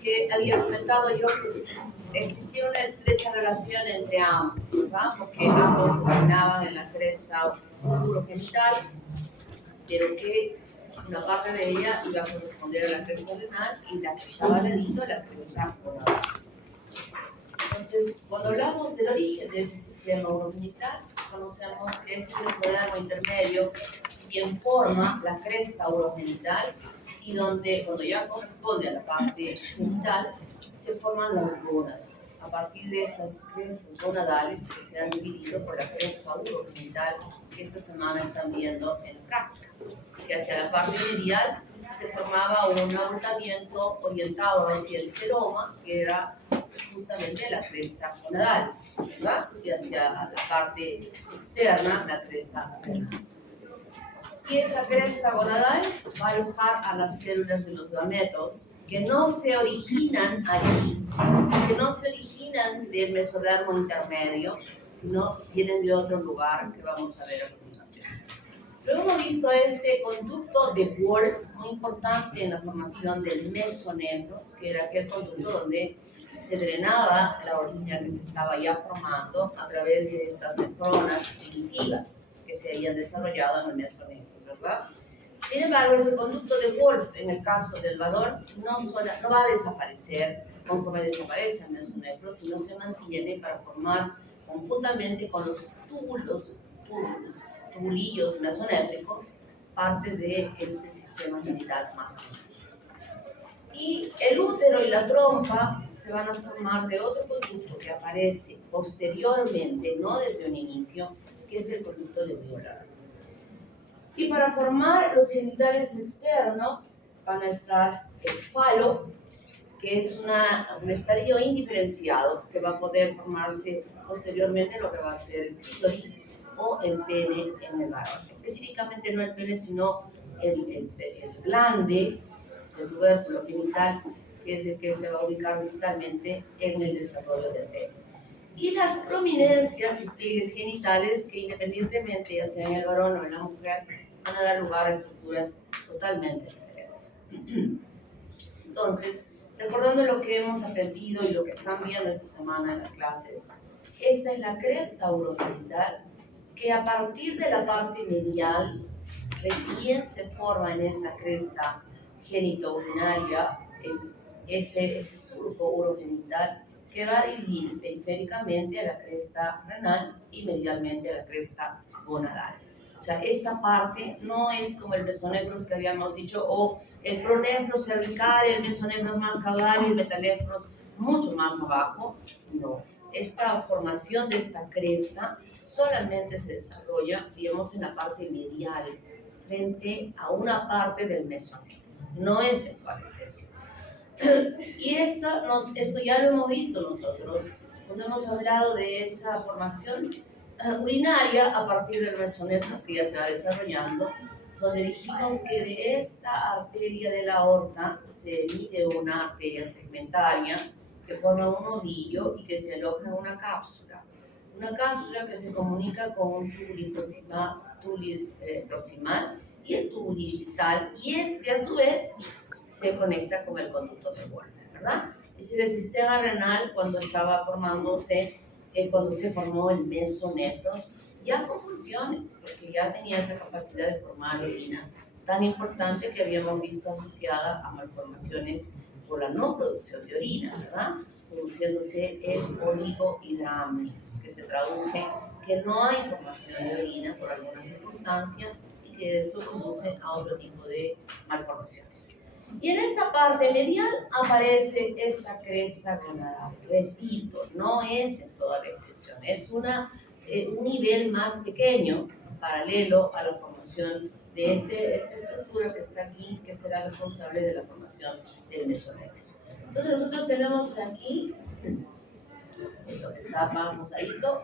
que había comentado yo que existía una estrecha relación entre ambos, ¿verdad? Porque ambos dominaban en la cresta urogenital, pero que una parte de ella iba a corresponder a la cresta renal y la que estaba al ladito a la cresta gonadal. Entonces, cuando hablamos del origen de ese sistema urogenital, conocemos que es el mesodermo intermedio quien forma la cresta urogenital y donde, cuando ya corresponde a la parte genital, se forman las gónadas. A partir de estas crestas gonadales que se han dividido por la cresta urogenital que esta semana están viendo en práctica. Y que hacia la parte medial se formaba un agrupamiento orientado hacia el seroma, que era justamente la cresta gonadal, ¿verdad? Y hacia la parte externa, la cresta renal. Y esa cresta gonadal va a alojar a las células de los gametos que no se originan allí, que no se originan del mesodermo intermedio, sino vienen de otro lugar que vamos a ver a continuación. Luego hemos visto este conducto de Wolff, muy importante en la formación del mesonefros, que era aquel conducto donde se drenaba la orina que se estaba ya formando a través de estas nefronas primitivas que se habían desarrollado en el mesonefros, ¿verdad? Sin embargo, ese conducto de Wolff, en el caso del varón, no va a desaparecer conforme desaparece el mesonefro, sino se mantiene para formar conjuntamente con los tubulillos mesonéfricos, parte de este sistema genital masculino. Y el útero y la trompa se van a formar de otro conducto que aparece posteriormente, no desde un inicio, que es el conducto de Wöhler. Y para formar los genitales externos van a estar el falo, que es un estadio indiferenciado que va a poder formarse posteriormente lo que va a ser el clítoris o el pene en el varón. Específicamente no el pene, sino el glande, el tubérculo genital, que es el que se va a ubicar distalmente en el desarrollo del pene. Y las prominencias y pliegues genitales que independientemente, ya sea en el varón o en la mujer, van a dar lugar a estructuras totalmente diferentes. Entonces, recordando lo que hemos aprendido y lo que están viendo esta semana en las clases, esta es la cresta urogenital que a partir de la parte medial recién se forma en esa cresta genitourinaria este surco urogenital que va a dividir periféricamente a la cresta renal y medialmente a la cresta gonadal. O sea, esta parte no es como el mesonefros que habíamos dicho, o el pronefros cervical, el mesonefros más caudal y el metanefros mucho más abajo. No, esta formación de esta cresta solamente se desarrolla, digamos, en la parte medial, frente a una parte del mesonefro. No es en toda la extensión. Y esto ya lo hemos visto nosotros cuando hemos hablado de esa formación urinaria a partir del mesonefros que ya se va desarrollando, donde dijimos que de esta arteria de la aorta se emite una arteria segmentaria que forma un ovillo y que se aloja en una cápsula que se comunica con un tubuli proximal y el tubuli distal, y este a su vez se conecta con el conducto de Wolff, ¿verdad? Es decir, el sistema renal cuando estaba formándose, cuando se formó el mesonefros, ya con funciones, porque ya tenía esa capacidad de formar orina tan importante que habíamos visto asociada a malformaciones por la no producción de orina, ¿verdad? Produciéndose el oligohidramnios, que se traduce que no hay formación de orina por alguna circunstancia y que eso conduce a otro tipo de malformaciones. Y en esta parte medial aparece esta cresta gonadal. Repito, no es en toda la extensión, es un nivel más pequeño, paralelo a la formación de esta estructura que está aquí, que será responsable de la formación del mesonefros. Entonces nosotros tenemos aquí, esto que está más rosadito,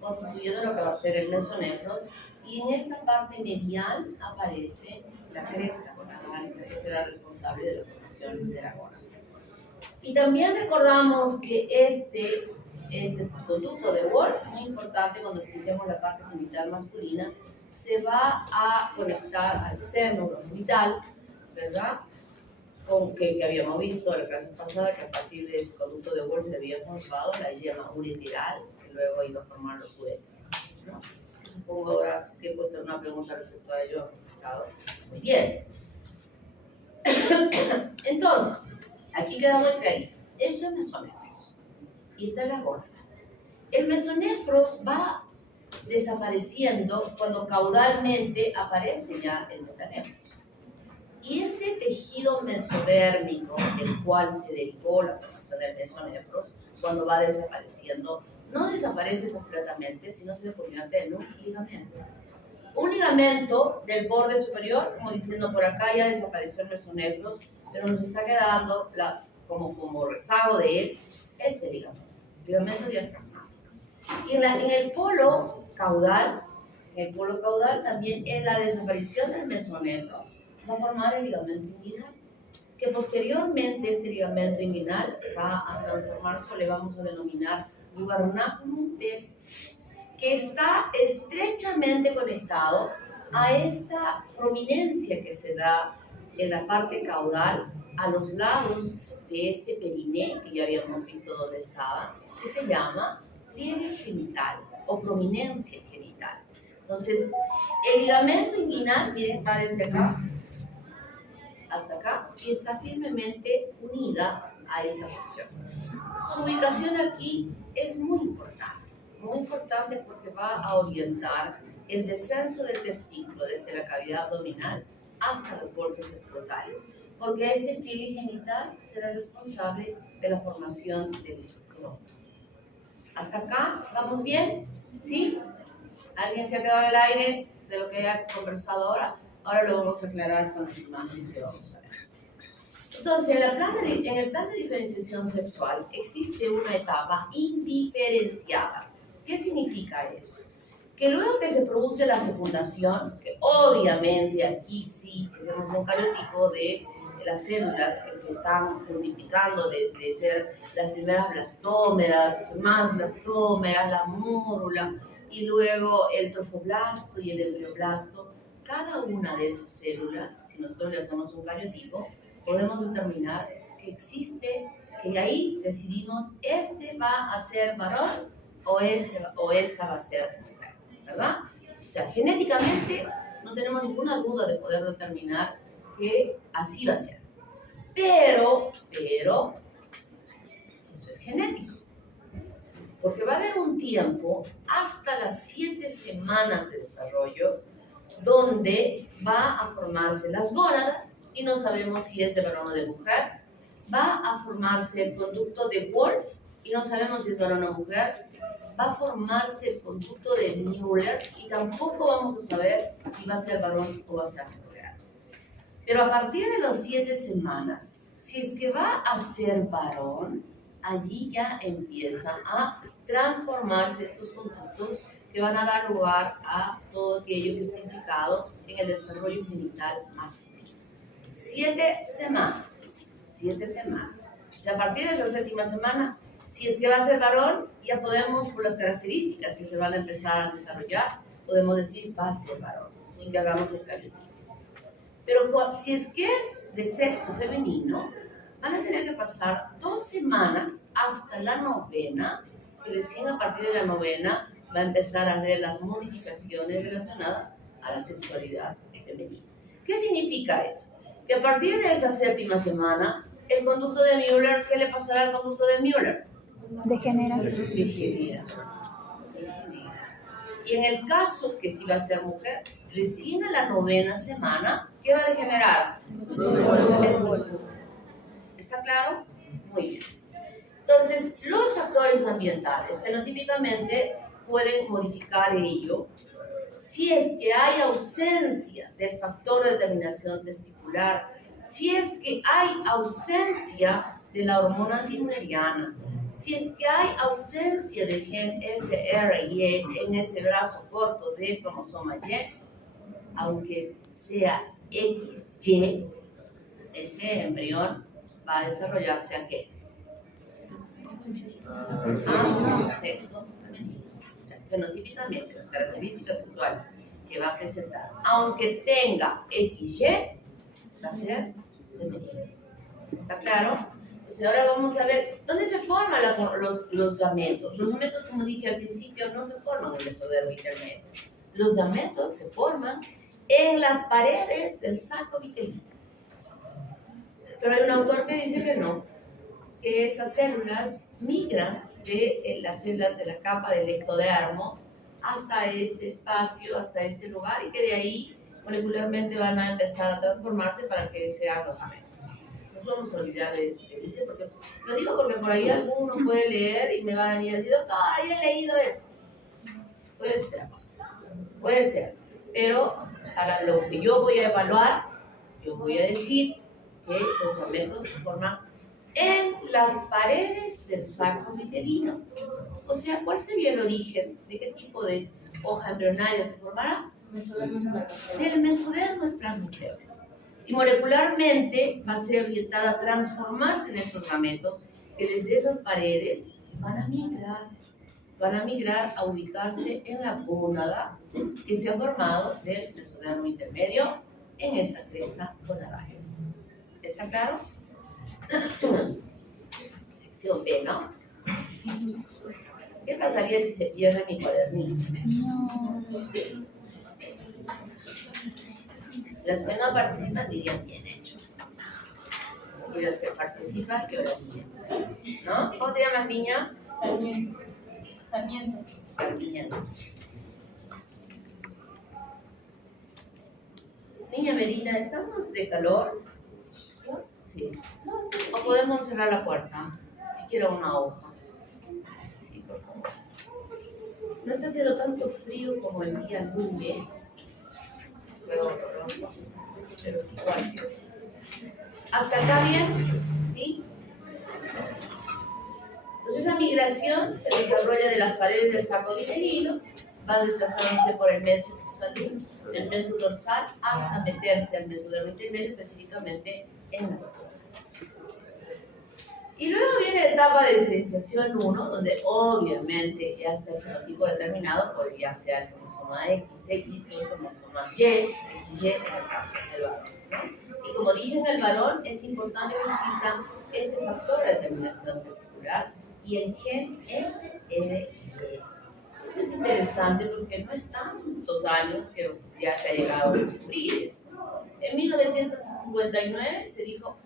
constituyendo lo que va a ser el mesonefros, y en esta parte medial aparece la cresta gonadal, que será responsable de la formación de la gónada. Y también recordamos que este conducto de Wolff, muy importante cuando expliquemos la parte genital masculina, se va a conectar al seno urogenital, ¿verdad? con que habíamos visto en la clase pasada, que a partir de este conducto de Wolff se había formado la yema uretiral, que luego iba a formar los uréteres, ¿no? Supongo ahora, si es que puedo hacer una pregunta respecto a ello, he estado muy bien. Entonces, aquí queda muy clarito. Esto es mesonefros y esta es la gónada. El mesonefros va desapareciendo cuando caudalmente aparece ya el metanefros. Y ese tejido mesodérmico del cual se derivó la formación del mesonefros, cuando va desapareciendo, no desaparece completamente, sino se convierte en un ligamento. Un ligamento del borde superior, como diciendo por acá ya desapareció el mesonefros, pero nos está quedando como rezago de él este ligamento diafragmático. Y en el polo caudal también en la desaparición del mesonefros va a formar el ligamento inguinal, que posteriormente este ligamento inguinal va a transformarse o le vamos a denominar gubernaculum testis, que está estrechamente conectado a esta prominencia que se da en la parte caudal a los lados de este periné, que ya habíamos visto dónde estaba, que se llama pliegue genital o prominencia genital. Entonces, el ligamento inguinal, miren, va desde acá hasta acá y está firmemente unida a esta porción. Su ubicación aquí es muy importante porque va a orientar el descenso del testículo desde la cavidad abdominal hasta las bolsas escrotales, porque este pliegue genital será responsable de la formación del escroto. ¿Hasta acá vamos bien? ¿Sí? ¿Alguien se ha quedado en el aire de lo que he conversado ahora? Ahora lo vamos a aclarar con las imágenes que vamos a ver. Entonces, en el plan de diferenciación sexual existe una etapa indiferenciada. ¿Qué significa eso? Que luego que se produce la fecundación, que obviamente aquí sí, si hacemos un cariotipo de las células que se están multiplicando desde ser las primeras blastómeras, más blastómeras, la mórula, y luego el trofoblasto y el embrioblasto, cada una de esas células, si nosotros le hacemos un cariotipo, podemos determinar que existe, que ahí decidimos este va a ser varón o esta va a ser mujer, ¿verdad? O sea, genéticamente no tenemos ninguna duda de poder determinar que así va a ser. Pero, eso es genético. Porque va a haber un tiempo, hasta las 7 semanas de desarrollo, donde va a formarse las gónadas, y no sabemos si es de varón o de mujer. Va a formarse el conducto de Wolff, y no sabemos si es varón o mujer. Va a formarse el conducto de Müller, y tampoco vamos a saber si va a ser varón o va a ser mujer. Pero a partir de las 7 semanas, si es que va a ser varón, allí ya empieza a transformarse estos conductos que van a dar lugar a todo aquello que está implicado en el desarrollo genital masculino. 7 semanas. O sea, a partir de esa 7ª semana, si es que va a ser varón, ya podemos, por las características que se van a empezar a desarrollar, podemos decir va a ser varón, sin que hagamos el cariotipo. Pero si es que es de sexo femenino, van a tener que pasar 2 semanas hasta la 9ª, que recién a partir de la 9ª va a empezar a ver las modificaciones relacionadas a la sexualidad femenina. ¿Qué significa eso? Que a partir de esa 7ª semana, el conducto de Müller, ¿qué le pasará al conducto de Müller? Degenera. Y en el caso que si va a ser mujer, recién a la 9ª semana, ¿qué va a degenerar? ¿Está claro? Muy bien. Entonces, los factores ambientales fenotípicamente pueden modificar ello si es que hay ausencia del factor de determinación testicular, si es que hay ausencia de la hormona antimülleriana, si es que hay ausencia del gen SRY en ese brazo corto del cromosoma Y, aunque sea XY, ese embrión va a desarrollarse ¿a qué? A sexo femenino. O sea, fenotípicamente las características sexuales que va a presentar, aunque tenga XY, va a ser femenino. ¿Está claro? Entonces ahora vamos a ver dónde se forman los gametos. Los gametos, como dije al principio, no se forman en el mesodermo intermedio. Los gametos se forman en las paredes del saco vitelino. Pero hay un autor que dice que no, que estas células migran de las células de la capa del ectodermo hasta este espacio, hasta este lugar, y que de ahí molecularmente van a empezar a transformarse para que sean los gametos. Nos vamos a olvidar de eso que dice, porque lo digo porque por ahí alguno puede leer y me va a venir a decir, doctora, yo he leído esto. Puede ser, pero para lo que yo voy a evaluar, yo voy a decir que los gametos se forman en las paredes del saco vitelino. O sea, ¿cuál sería el origen? ¿De qué tipo de hoja embrionaria se formará? Del mesodermo esplanocleo. Y molecularmente va a ser orientada a transformarse en estos gametos que desde esas paredes van a migrar a ubicarse en la gónada que se ha formado del mesodermo intermedio en esa cresta gonadal. ¿Está claro? Sección B, ¿no? ¿Qué pasaría si se pierde mi cuadernillo? No. Las que no participan dirían bien hecho. Y las que participan, ¿qué orarían? ¿No? ¿Cómo te llamas, niña? Sarmiento. Sarmiento. Niña Medina, ¿estamos de calor? Sí. O podemos cerrar la puerta. Si quiero una hoja. Sí, por favor. No está haciendo tanto frío como el día lunes. Fue horroroso. Pero sí, igual sí. ¿Hasta acá bien? ¿Sí? Entonces esa migración se desarrolla de las paredes del saco vitelino, va desplazándose por el meso dorsal hasta meterse al mesodermo intermedio, específicamente en las cuerdas. Y luego viene la etapa de diferenciación 1, donde obviamente ya está el fenotipo determinado por ya sea el cromosoma XX o el cromosoma Y en el caso del varón, ¿no? Y como dije en el varón, es importante que exista este factor de determinación testicular y el gen SRY. Esto es interesante porque no es tantos años que ya se ha llegado a descubrir esto. En 1959 se dijo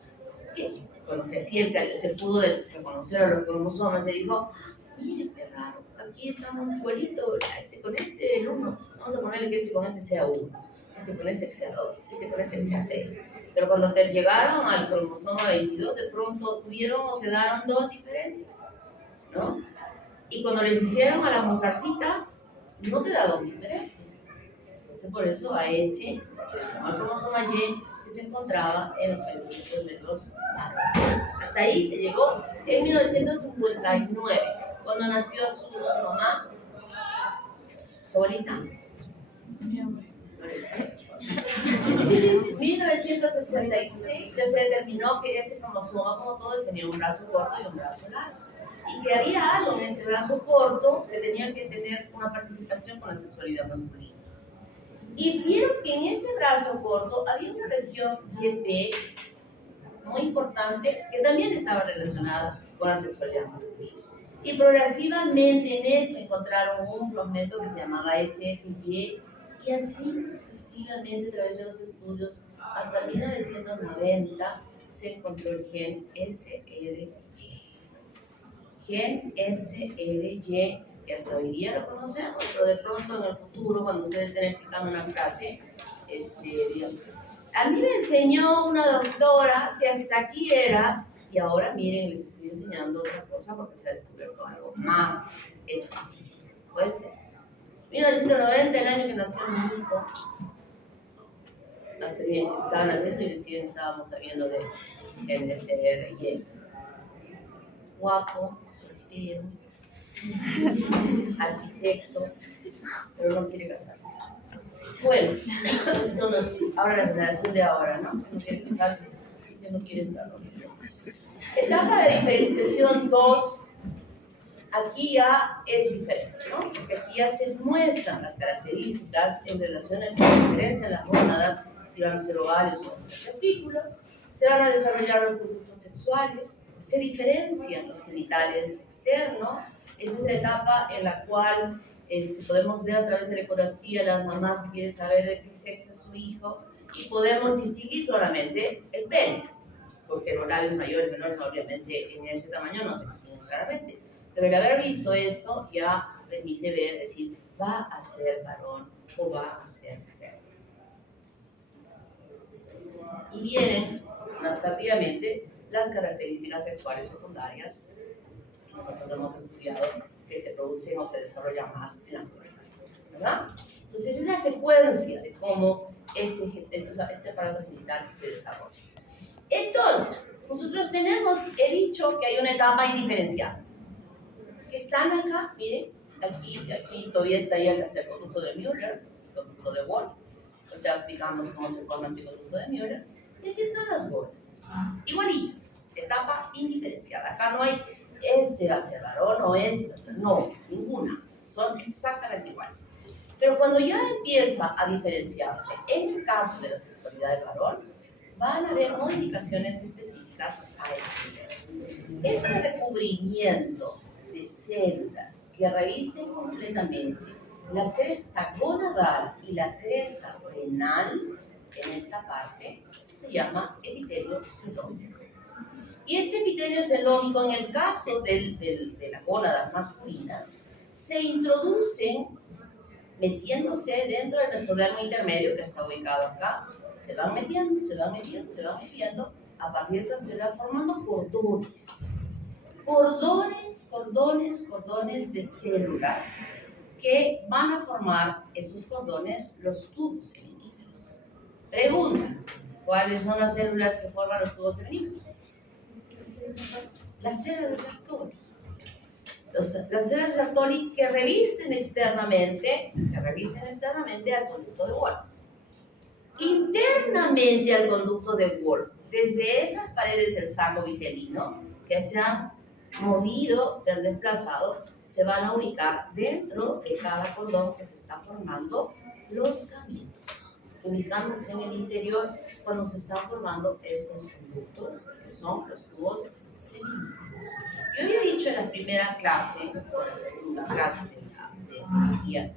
que cuando se pudo reconocer a los cromosomas, se dijo, miren qué raro, aquí estamos igualito, con este el 1, vamos a ponerle que con este sea 1, con este que sea 2, con este que sea 3. Pero cuando llegaron al cromosoma 22, de pronto tuvieron o quedaron dos diferentes, ¿no? Y cuando les hicieron a las mujercitas, no quedaron diferentes. Entonces, por eso a ese, al cromosoma Y, que se encontraba en los peluchitos de los varones. Hasta ahí se llegó en 1959, cuando nació su mamá, su abuelita. En 1966 ya se determinó que ese cromosoma, como todos, tenía un brazo corto y un brazo largo. Y que había algo en ese brazo corto que tenía que tener una participación con la sexualidad masculina. Y vieron que en ese brazo corto había una región YP muy importante que también estaba relacionada con la sexualidad masculina. Y progresivamente en ese encontraron un fragmento que se llamaba SFY, y así sucesivamente a través de los estudios hasta 1990 se encontró el gen SRY. Gen SRY, que hasta hoy día lo conocemos, pero de pronto en el futuro, cuando ustedes estén explicando una frase, a mí me enseñó una doctora que hasta aquí era, y ahora miren, les estoy enseñando otra cosa porque se ha descubierto algo más específico. Puede ser. 1990, el año que nació mi hijo, hasta bien, estaba naciendo y recién estábamos sabiendo de NSRY. Guapo, soltero, arquitecto, pero no quiere casarse. Bueno, son ahora la generación de ahora, ¿no? No quiere casarse, que no quiere entrar con nosotros. Etapa de diferenciación 2. Aquí ya es diferente, ¿no? Porque aquí ya se muestran las características en relación a la diferencia en las gónadas, si van a ser ovarios o van a ser testículos. se van a desarrollar los conductos sexuales, se diferencian los genitales externos. Esa es la etapa en la cual podemos ver a través de la ecografía las mamás que quieren saber de qué sexo es su hijo y podemos distinguir solamente el pene, porque los labios mayores y menores obviamente en ese tamaño no se distinguen claramente. Pero el haber visto esto ya permite ver, decir, va a ser varón o va a ser mujer. Y vienen más tardíamente las características sexuales secundarias que nosotros hemos estudiado que se producen o se desarrollan más en la pubertad, ¿verdad? Entonces es la secuencia de cómo este aparato genital se desarrolla. Entonces, nosotros he dicho que hay una etapa indiferenciada. Que están acá, miren, aquí todavía está ahí hasta el conducto de Müller, el conducto de Wolff. Ya explicamos cómo se forma el conducto de Müller. Y aquí están las gordas, igualitas, etapa indiferenciada. Acá no hay va a ser varón o no, ninguna, son exactamente iguales. Pero cuando ya empieza a diferenciarse, en el caso de la sexualidad del varón, van a haber modificaciones específicas a este nivel. Este recubrimiento de células que revisten completamente la cresta gonadal y la cresta renal, en esta parte, se llama epitelio celómico. Y este epitelio celómico, en el caso de las gónadas masculinas, se introducen metiéndose dentro del mesodermo intermedio, que está ubicado acá, se van metiendo, a partir de esta célula, formando cordones de células que van a formar esos cordones los tubos seminíferos. Pregunta, ¿cuáles son las células que forman los tubos seminíferos? Las células de Sertoli. Las células de Sertoli que revisten externamente al conducto de Wolff. Internamente al conducto de Wolff, desde esas paredes del saco vitelino que se han movido, se han desplazado, se van a ubicar dentro de cada cordón que se está formando los gamitos, ubicándose en el interior cuando se están formando estos conductos, que son los tubos seminíferos. Yo había dicho en la primera clase, o la segunda clase de biología,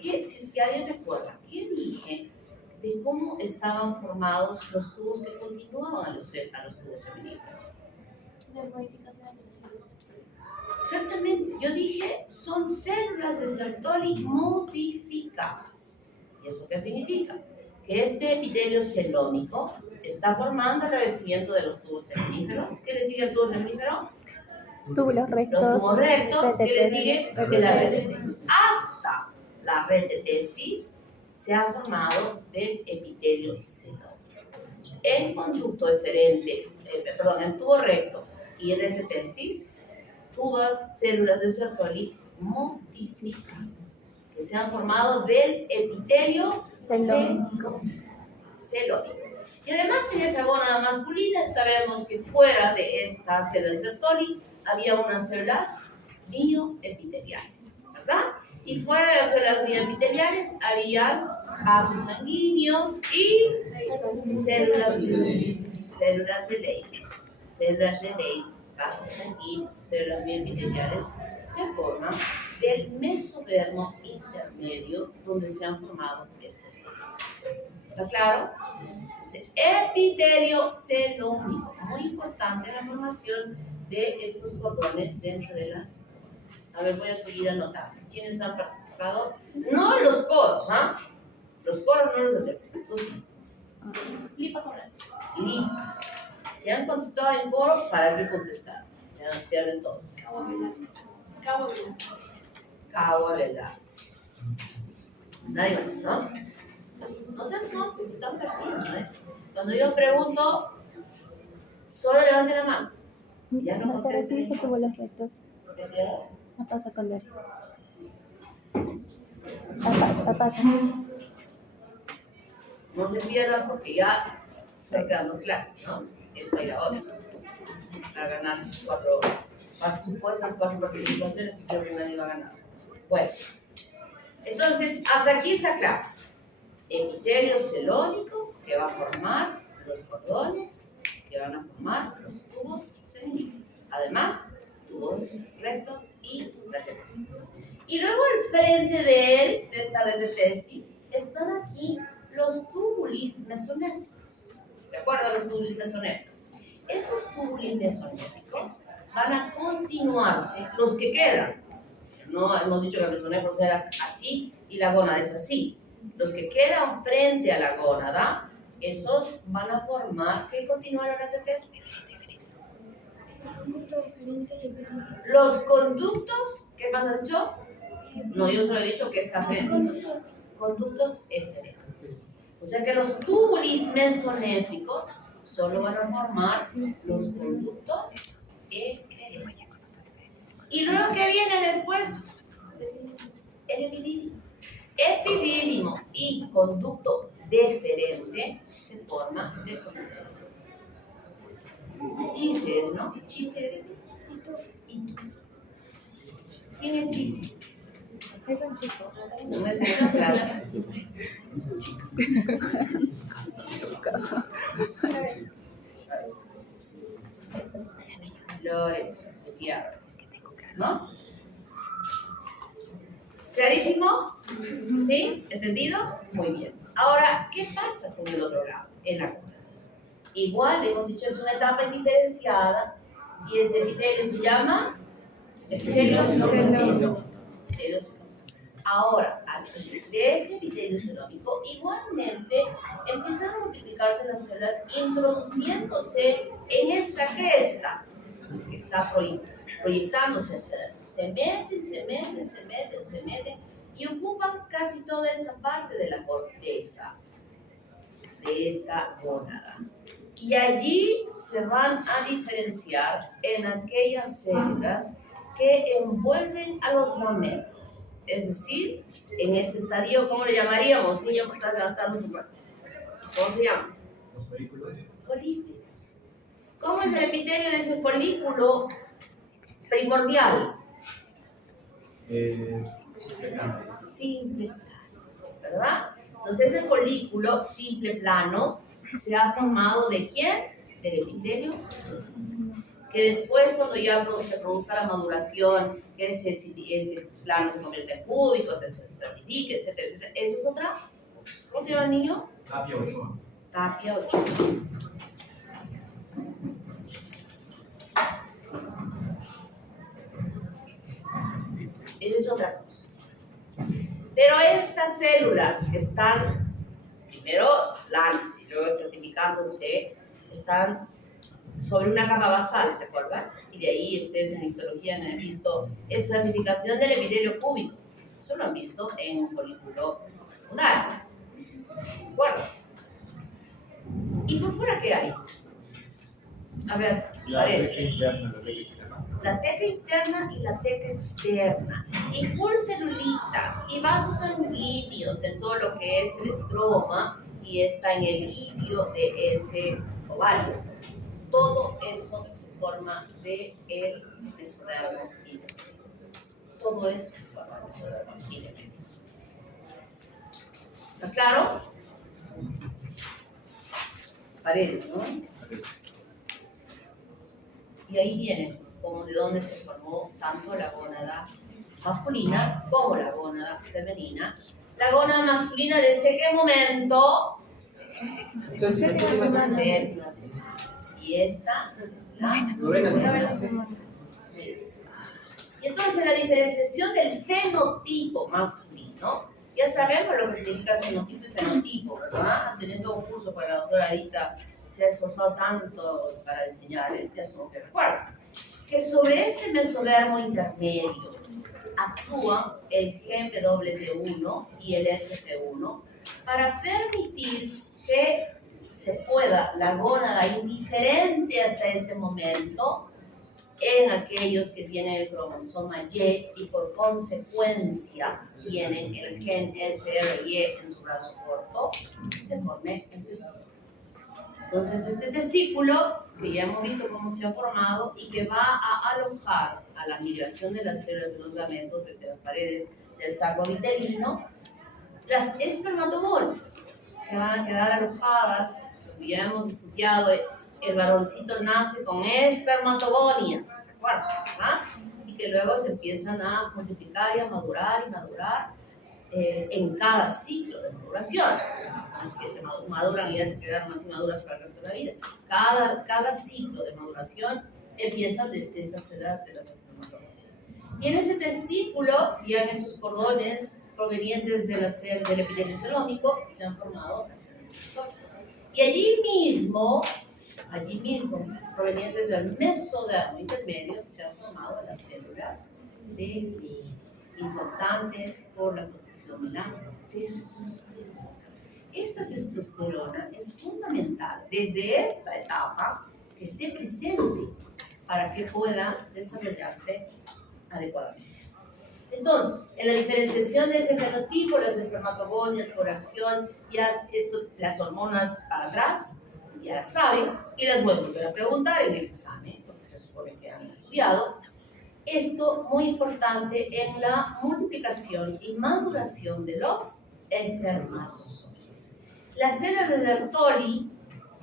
que si es que alguien recuerda, ¿qué dije de cómo estaban formados los tubos que continuaban a los tubos seminíferos? De modificaciones de las células. Exactamente, yo dije, son células de Sertoli modificadas. ¿Y eso qué significa? Que este epitelio celómico está formando el revestimiento de los tubos seminíferos. ¿Qué le sigue al tubo seminífero? Túbulos rectos. Los tubos rectos. ¿Qué le sigue? red de La red de testis. Hasta la red de testis se ha formado del epitelio celómico. En conducto deferente, en tubo recto y red de testis, células de Sertoli modificadas que se han formado del epitelio celómico. Y además en esa gónada masculina sabemos que fuera de estas células de Sertoli había unas células mioepiteliales, ¿verdad? Y fuera de las células mioepiteliales había vasos sanguíneos y células de Leydig, vasos sanguíneos, células mioepiteliales, se forman del mesodermo intermedio donde se han formado estos cordones. ¿Está claro? Epitelio celómico, muy importante la formación de estos cordones dentro de las... A ver, voy a seguir anotando. ¿Quiénes han participado? No los coros, ¿ah? Los coros no los acepto. Lipa correcta. Lipa. Si han contestado en coro, ¿para qué contestar? Ya pierden todo. Cagua Velázquez. Nadie más, ¿no? No sean sonsos, están perdiendo, ¿eh? Cuando yo pregunto, solo levante la mano. Ya no contesten. Dije túbulos rectos. ¿Qué quieres? La pasa con Dari. La pasa. No se pierdan porque ya estoy dando clases, ¿no? Esta y la otra. Para ganar sus supuestas cuatro participaciones que creo que nadie va a ganar. Bueno, entonces hasta aquí está claro. Epitelio celómico que va a formar los cordones que van a formar los tubos seminiferos. Además, tubos rectos y laterales. Y luego al frente de esta red de testis, están aquí los túbulos mesonéficos. ¿De acuerdo a los túbulos mesonéficos? Esos túbulos mesonéficos van a continuarse, los que quedan. No hemos dicho que el mesonéfros era así y la gónada es así. Los que quedan frente a la gónada, esos van a formar, ¿qué continúa la red de testis? Los conductos, ¿qué más has dicho? No, yo solo he dicho que está frente. Conductos eferentes. O sea que los túbulos mesonéficos solo van a formar los conductos eferentes. ¿Y luego qué viene después? El epidídimo. Epidídimo y conducto deferente se forma de conducto. Chícer, ¿no? Chícer y tus. ¿Quién es Chícer? Es un chico. No es esa clase. Flores, Gutiérrez. ¿No? ¿Clarísimo? ¿Sí? ¿Entendido? Muy bien. Ahora, ¿qué pasa con el otro lado? En la gónada. Igual, hemos dicho, es una etapa indiferenciada y este epitelio se llama epitelio celómico. Ahora, aquí, de este epitelio celómico, igualmente empiezan a multiplicarse las células introduciéndose en esta cresta que está proyectándose hacia la luz. Se meten y ocupan casi toda esta parte de la corteza de esta gónada. Y allí se van a diferenciar en aquellas células que envuelven a los gametos. Es decir, en este estadio, ¿cómo le llamaríamos? Niño que está levantando tu mano. ¿Cómo se llama? Los folículos. Folículos. ¿Cómo es el epitelio de ese folículo primordial? Simple plano, ¿verdad? Entonces ese folículo simple plano se ha formado ¿de quién? Del epitelio que después cuando ya se produzca la maduración, que ese plano se convierte en cúbicos, se estratifica, etcétera, etcétera. Esa es otra. ¿Cómo te llama el niño? Tapia Ochoa. Tapia Ochoa. Esa es otra cosa. Pero estas células que están primero planas y luego estratificándose, están sobre una capa basal, ¿se acuerdan? Y de ahí ustedes en histología han visto estratificación del epitelio cúbico. Eso lo han visto en un folículo lunar. ¿De acuerdo? ¿Y por fuera qué hay? A ver, paredes. La teca interna y la teca externa, y full celulitas y vasos sanguíneos en todo lo que es el estroma y está en el ilio de ese ovario. Todo eso se forma del mesodermo ileométrico. Todo eso se forma del mesodermo ileométrico. ¿Está claro? Paredes, ¿no? Y ahí viene como de dónde se formó tanto la gónada masculina como la gónada femenina. La gónada masculina, ¿desde qué momento? Séptima semana. Y esta, la novena semana. Y entonces la diferenciación del fenotipo masculino, ya sabemos lo que significa fenotipo y fenotipo, ¿verdad? Teniendo un curso con la doctora Adita, se ha esforzado tanto para enseñar este asunto que recuerda que sobre este mesodermo intermedio actúan el GMWT1 y el SP1 para permitir que se pueda la gónada indiferente hasta ese momento en aquellos que tienen el cromosoma Y y por consecuencia tienen el gen SRY en su brazo corto, se forme el testículo. Entonces este testículo, que ya hemos visto cómo se ha formado y que va a alojar a la migración de las células de los gametos desde las paredes del saco vitelino, las espermatobolas, que van a quedar alojadas, como ya hemos estudiado el varoncito nace con espermatogonias, ¿se acuerdan? ¿Ah? Y que luego se empiezan a multiplicar y a madurar en cada ciclo de maduración. No es que se maduran y ya se quedaron así maduras para el resto de la vida. Cada ciclo de maduración empieza desde estas células de las espermatogonias. Y en ese testículo, ya en esos cordones provenientes del epitelio celómico, se han formado las células sectoriales. Y allí mismo, provenientes del mesodermo intermedio, se han formado las células de Leydig, importantes por la producción de la testosterona. Esta testosterona es fundamental desde esta etapa que esté presente para que pueda desarrollarse adecuadamente. Entonces, en la diferenciación de ese fenotipo, las espermatogonias por acción, ya las hormonas para atrás, ya las saben y las vuelvo a preguntar en el examen, porque se supone que han estudiado. Esto muy importante en la multiplicación y maduración de los espermatozoides. Las células de Sertoli,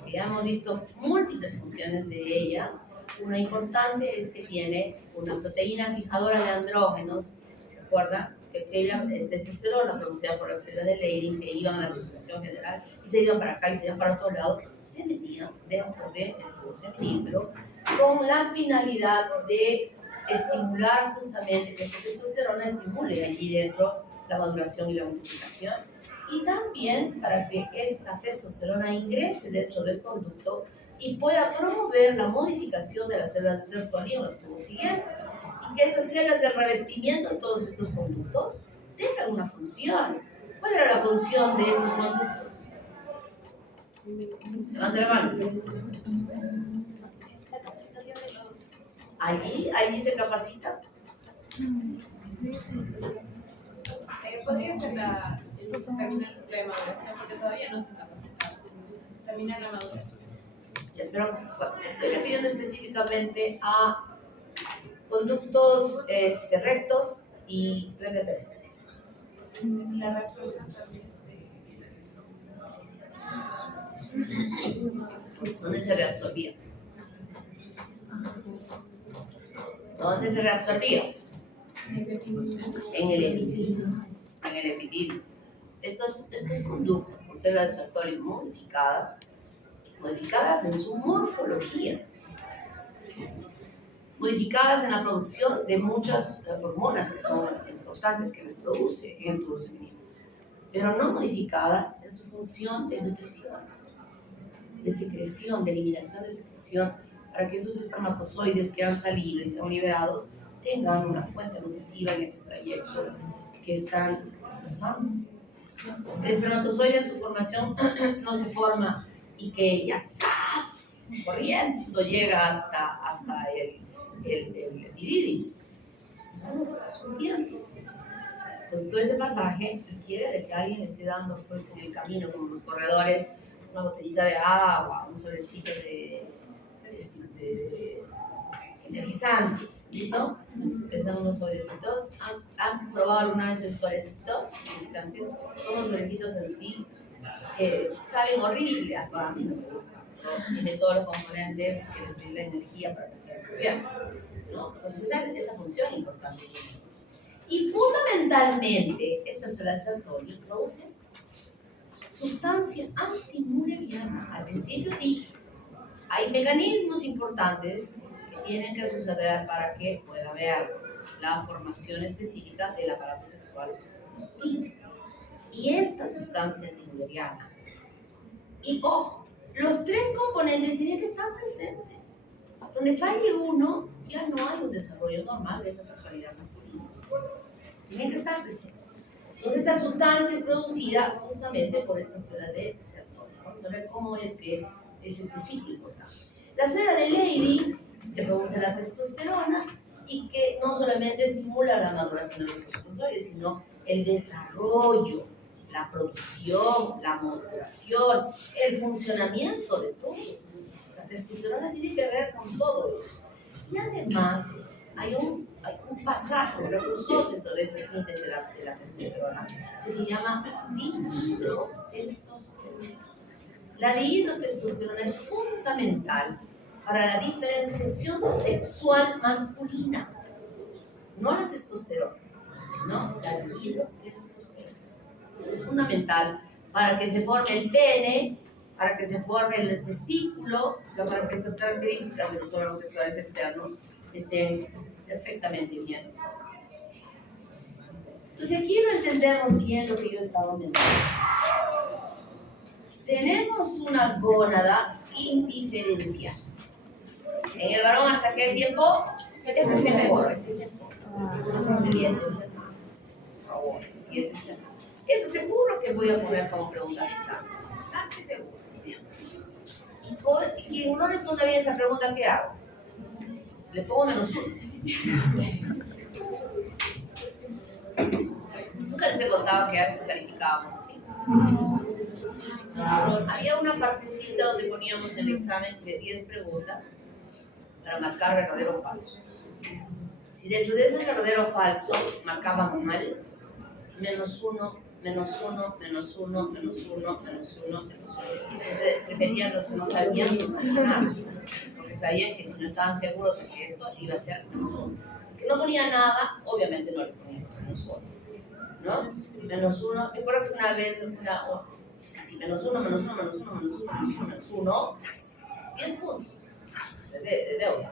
que ya hemos visto múltiples funciones de ellas, una importante es que tiene una proteína fijadora de andrógenos. ¿Se acuerdan? Que aquella testosterona producida por la célula de Leydig que iban a la circulación general y se iban para acá y se iban para otro lado, se metían dentro del tubo seminífero con la finalidad de estimular justamente que esta testosterona estimule allí dentro la maduración y la multiplicación, y también para que esta testosterona ingrese dentro del conducto y pueda promover la modificación de las células de Sertoli en los tubos siguientes, y que esas células de revestimiento de todos estos conductos tengan una función. ¿Cuál era la función de estos conductos? Levante la mano. La capacitación de los... Allí se capacita. Podría ser terminar el ciclo de maduración, porque todavía no se está capacitado. Terminar la maduración. Ya, pero estoy refiriendo específicamente a conductos rectos y red de pestes. La reabsorción también. ¿Dónde se reabsorbía? ¿Dónde se reabsorbía? En el epitelio. En el epitelio. Estos conductos con células de Sertoli modificadas en su morfología, modificadas en la producción de muchas hormonas que son importantes que se produce en el tubo seminífero, pero no modificadas en su función de nutrición, de secreción, de eliminación de secreción, para que esos espermatozoides que han salido y son liberados tengan una fuente nutritiva en ese trayecto que están desplazándose. El espermatozoide en su formación no se forma y que ya ¡zas! Corriendo llega hasta el epididi. No, es un tiempo. Pues todo ese pasaje requiere de que alguien esté dando pues, en el camino, como los corredores, una botellita de agua, un sobrecito de energizantes, ¿listo? Que son unos sobrecitos. ¿Han probado alguna vez esos sobrecitos energizantes? Son unos sobrecitos así que saben horrible, a mí no me gusta, ¿no? Tiene todos los componentes que les den la energía para que sea bien, ¿no? Entonces esa función es importante. Y fundamentalmente esta célula Sertoli produce esto, sustancia antimureriana. Al principio dije, hay mecanismos importantes que tienen que suceder para que pueda haber la formación específica del aparato sexual masculino. Y esta sustancia antimureriana, y ojo, los tres componentes tienen que estar presentes. Donde falle uno, ya no hay un desarrollo normal de esa sexualidad masculina. Tienen que estar presentes. Entonces, esta sustancia es producida justamente por esta célula de Sertoli. Vamos a ver cómo es que es este ciclo importante. La célula de Leydig, que produce la testosterona y que no solamente estimula la maduración de los espermatozoides, sino el desarrollo, la producción, la maduración, el funcionamiento de todo. La testosterona tiene que ver con todo eso. Y además, hay un pasaje, un precursor dentro de esta síntesis de la testosterona que se llama dihidrotestosterona. La dihidrotestosterona es fundamental para la diferenciación sexual masculina. No la testosterona, sino la dihidrotestosterona. Eso es fundamental para que se forme el pene, para que se forme el testículo, o sea, para que estas características de los órganos sexuales externos estén perfectamente bien. Entonces aquí no entendemos bien lo que yo estaba mencionando. Tenemos una gónada indiferenciada. En el varón, ¿hasta qué tiempo? Este se mejoró, este se mejoró. 7 semanas. 7 semanas. Eso seguro que voy a poner como pregunta de examen. Más que seguro. Y quien no responda bien esa pregunta, ¿qué hago? Le pongo -1. Nunca les he contado que antes calificábamos así. Había una partecita donde poníamos el examen de 10 preguntas para marcar verdadero o falso. Si dentro de ese verdadero o falso marcaban mal, -1, -1, -1, -1, -1. Entonces preferían los que no sabían nada, porque sabían que si no estaban seguros de que esto iba a ser -1. El que no ponía nada, obviamente no le poníamos -1, ¿no? -1, me acuerdo que una vez, así, -1, -1, -1, -1, -1, 10 puntos de deuda.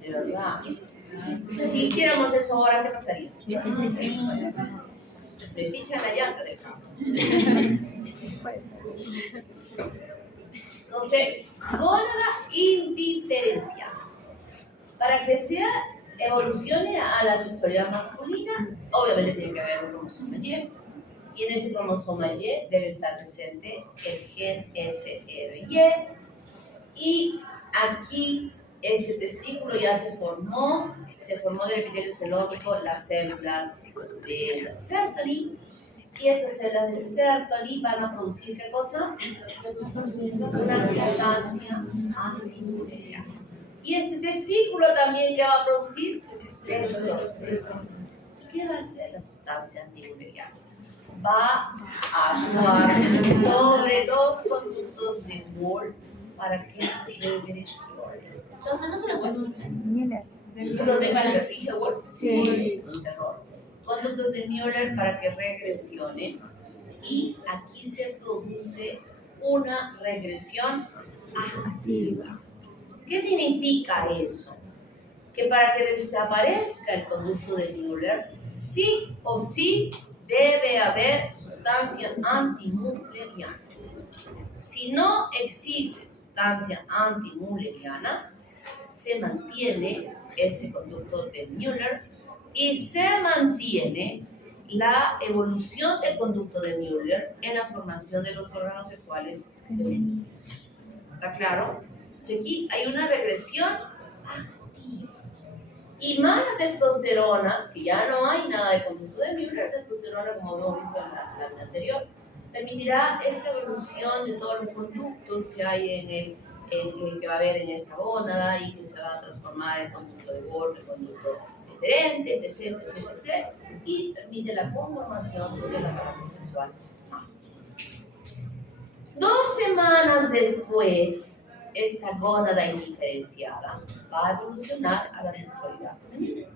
De verdad. Si hiciéramos eso ahora, ¿qué pasaría? Me pinchan la llanta del carro. Entonces, gónada indiferenciada. Para que evolucione a la sexualidad masculina, obviamente tiene que haber un cromosoma Y. Y en ese cromosoma Y debe estar presente el gen SRY. Y aquí este testículo ya se formó del epitelio celómico las células del Sertoli, y estas células del Sertoli van a producir ¿qué cosa? Una sustancia antimulleriana. Y este testículo también ya va a producir testosterona. ¿Qué va a hacer la sustancia antimulleriana? Va a actuar sobre los conductos de Wolff para que regresione. ¿Dónde no se lo puede? ¿Dónde va el dije Wolff? Sí. Error. Conductos de Müller para que regresionen, y aquí se produce una regresión activa. ¿Qué significa eso? Que para que desaparezca el conducto de Müller, sí o sí debe haber sustancia antimulleriana. Si no existe sustancia antimulleriana, se mantiene ese conducto de Müller y se mantiene la evolución del conducto de Müller en la formación de los órganos sexuales femeninos. ¿Está claro? Entonces aquí hay una regresión activa. Y más la testosterona, que ya no hay nada de conducto de Müller, testosterona, como hemos visto en la anterior, permitirá esta evolución de todos los conductos que hay que va a haber en esta gónada, y que se va a transformar en conducto de Wolff, el conducto diferente, etc., etc., etc., y permite la conformación del aparato sexual masculino. 2 semanas después, esta gónada indiferenciada va a evolucionar a la sexualidad femenina.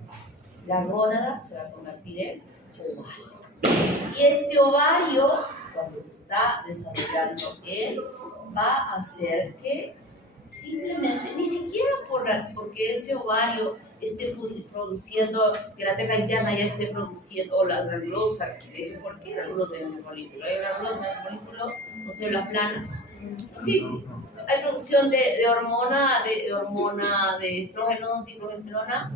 La gónada se va a convertir en ovario. Y este ovario, cuando se está desarrollando él, va a hacer que simplemente, ni siquiera porque ese ovario esté produciendo, que la teca interna ya esté produciendo, o la granulosa, eso, ¿por qué granulosa en ese folículo? Hay granulosa en ese folículo, o células planas. No existe. Hay producción de hormona de estrógenos y progesterona.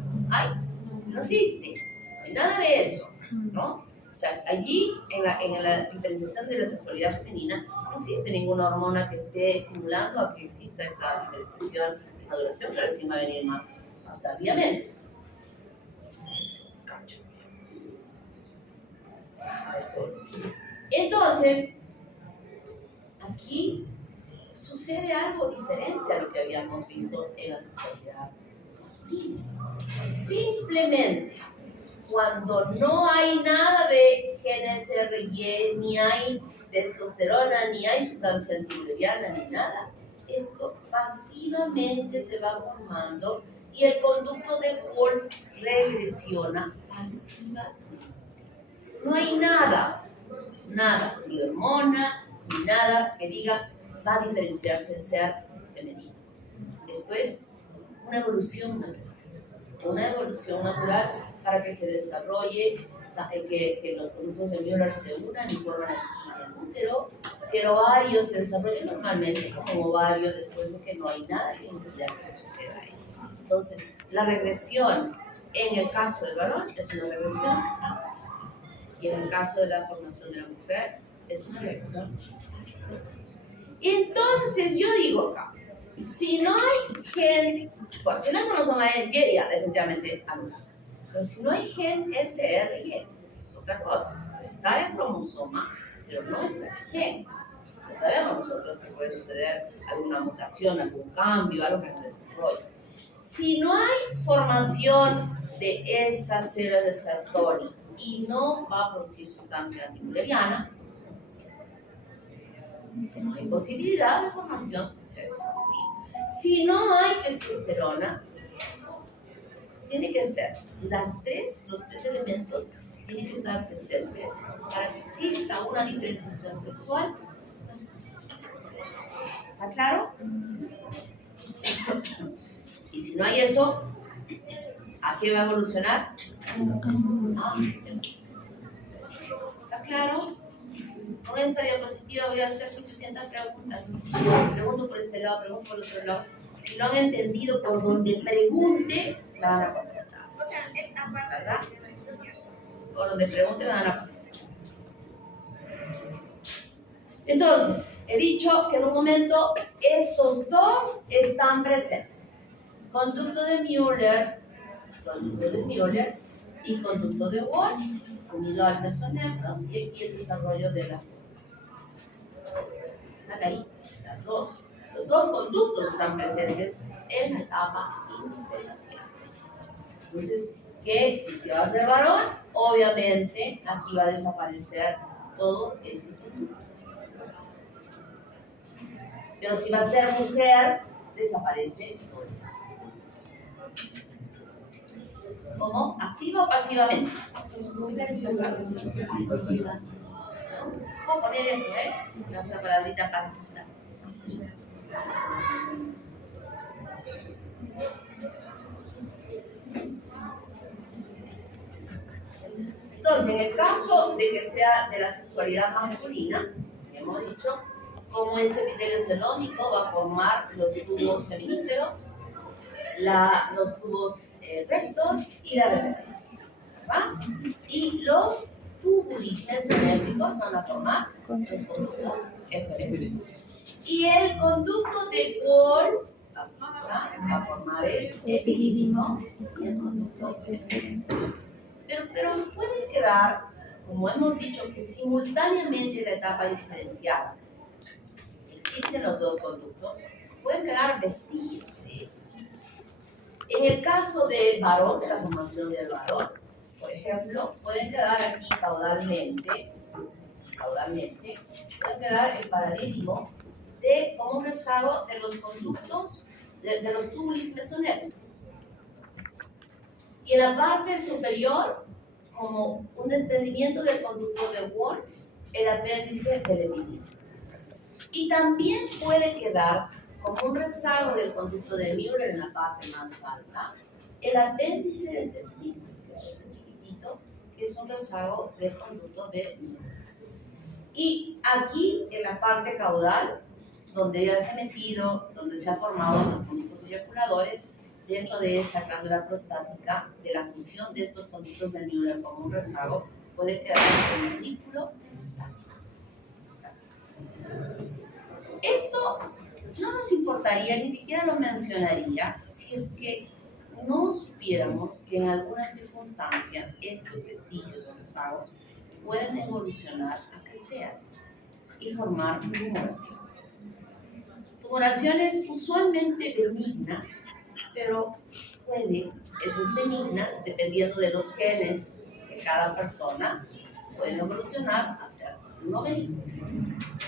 No existe. No hay nada de eso, ¿no? O sea, allí, en la diferenciación de la sexualidad femenina, no existe ninguna hormona que esté estimulando a que exista esta diferenciación y maduración, que recién va a venir más tardíamente. Entonces, aquí sucede algo diferente a lo que habíamos visto en la sexualidad masculina. Simplemente, cuando no hay nada de gen SRY, ni hay testosterona, ni hay sustancia antimülleriana, ni nada. Esto pasivamente se va formando y el conducto de Wolff regresiona pasivamente. No hay nada, ni hormona, ni nada que diga va a diferenciarse el ser femenino. Esto es una evolución natural para que se desarrolle, que los conductos de Müller se unan y forman aquí el útero, que el ovario se desarrolle normalmente como ovario después de que no hay nada que impidir que suceda ahí. Entonces, la regresión en el caso del varón es una regresión y en el caso de la formación de la mujer es una regresión pasiva. Entonces, yo digo acá, si no hay gen, bueno, si no hay cromosoma Y, ya definitivamente anulada. Pero si no hay gen SRY, es otra cosa. Está el cromosoma, pero no está el gen. Ya sabemos nosotros que puede suceder alguna mutación, algún cambio, algo que no desarrolla. Si no hay formación de estas células de Sertoli y no va a producir sustancia antimülleriana, no hay posibilidad de formación de sexo masculino. Si no hay testosterona, tiene que ser los tres elementos tienen que estar presentes para que exista una diferenciación sexual. ¿Está claro? Y si no hay eso, ¿a qué va a evolucionar? ¿Está claro? Con esta diapositiva voy a hacer 800 preguntas. Pregunto por este lado, pregunto por el otro lado. Si lo han entendido, por donde pregunte, me van a contestar. O sea, esta parte ¿verdad? de la discusión. Por donde pregunte, me van a contestar. Entonces, he dicho que en un momento estos dos están presentes. Conducto de Müller y conducto de Wolff, unido al mesonefros y aquí el desarrollo de las células. Están ahí, los dos conductos están presentes en la etapa indiferencial. Entonces, ¿qué? Si va a ser varón, obviamente aquí va a desaparecer todo este conducto. Pero si va a ser mujer, desaparece todo esto. ¿Cómo? ¿Activa o pasivamente? Pasiva. Puedo poner eso, esa palabrita pasiva. Entonces, en el caso de que sea de la sexualidad masculina, hemos dicho, como este epitelio celómico va a formar los tubos seminíferos, los tubos rectos y la referencias, ¿verdad? Y los túbulos mesonéricos van a formar los conductos eferentes. Y el conducto de Wolff va a formar el epidídimo y el conducto eferente. Pero pueden quedar, como hemos dicho, que simultáneamente en la etapa diferenciada existen los dos conductos, pueden quedar vestigios de ellos. En el caso del varón, de la formación del varón, por ejemplo, pueden quedar aquí caudalmente, puede quedar el paralítico como un rezago de los conductos, de los túbulos mesonéricos. Y en la parte superior, como un desprendimiento del conducto de Wolff, el apéndice del epidídimo. Y también puede quedar como un rezago del conducto de Müller en la parte más alta, el apéndice del testículo, que es este chiquitito, que es un rezago del conducto de Müller. Y aquí, en la parte caudal, donde ya se ha metido, donde se han formado los conductos eyaculadores, dentro de esa glándula prostática, de la fusión de estos conductos de Müller como un rezago, puede quedar el ventrículo prostático. Esto no nos importaría, ni siquiera lo mencionaría, si es que no supiéramos que en algunas circunstancias estos vestigios o rezagos pueden evolucionar a crecer y formar tumoraciones. Tumoraciones usualmente benignas, pero esas benignas, dependiendo de los genes de cada persona, pueden evolucionar a ser no benignas.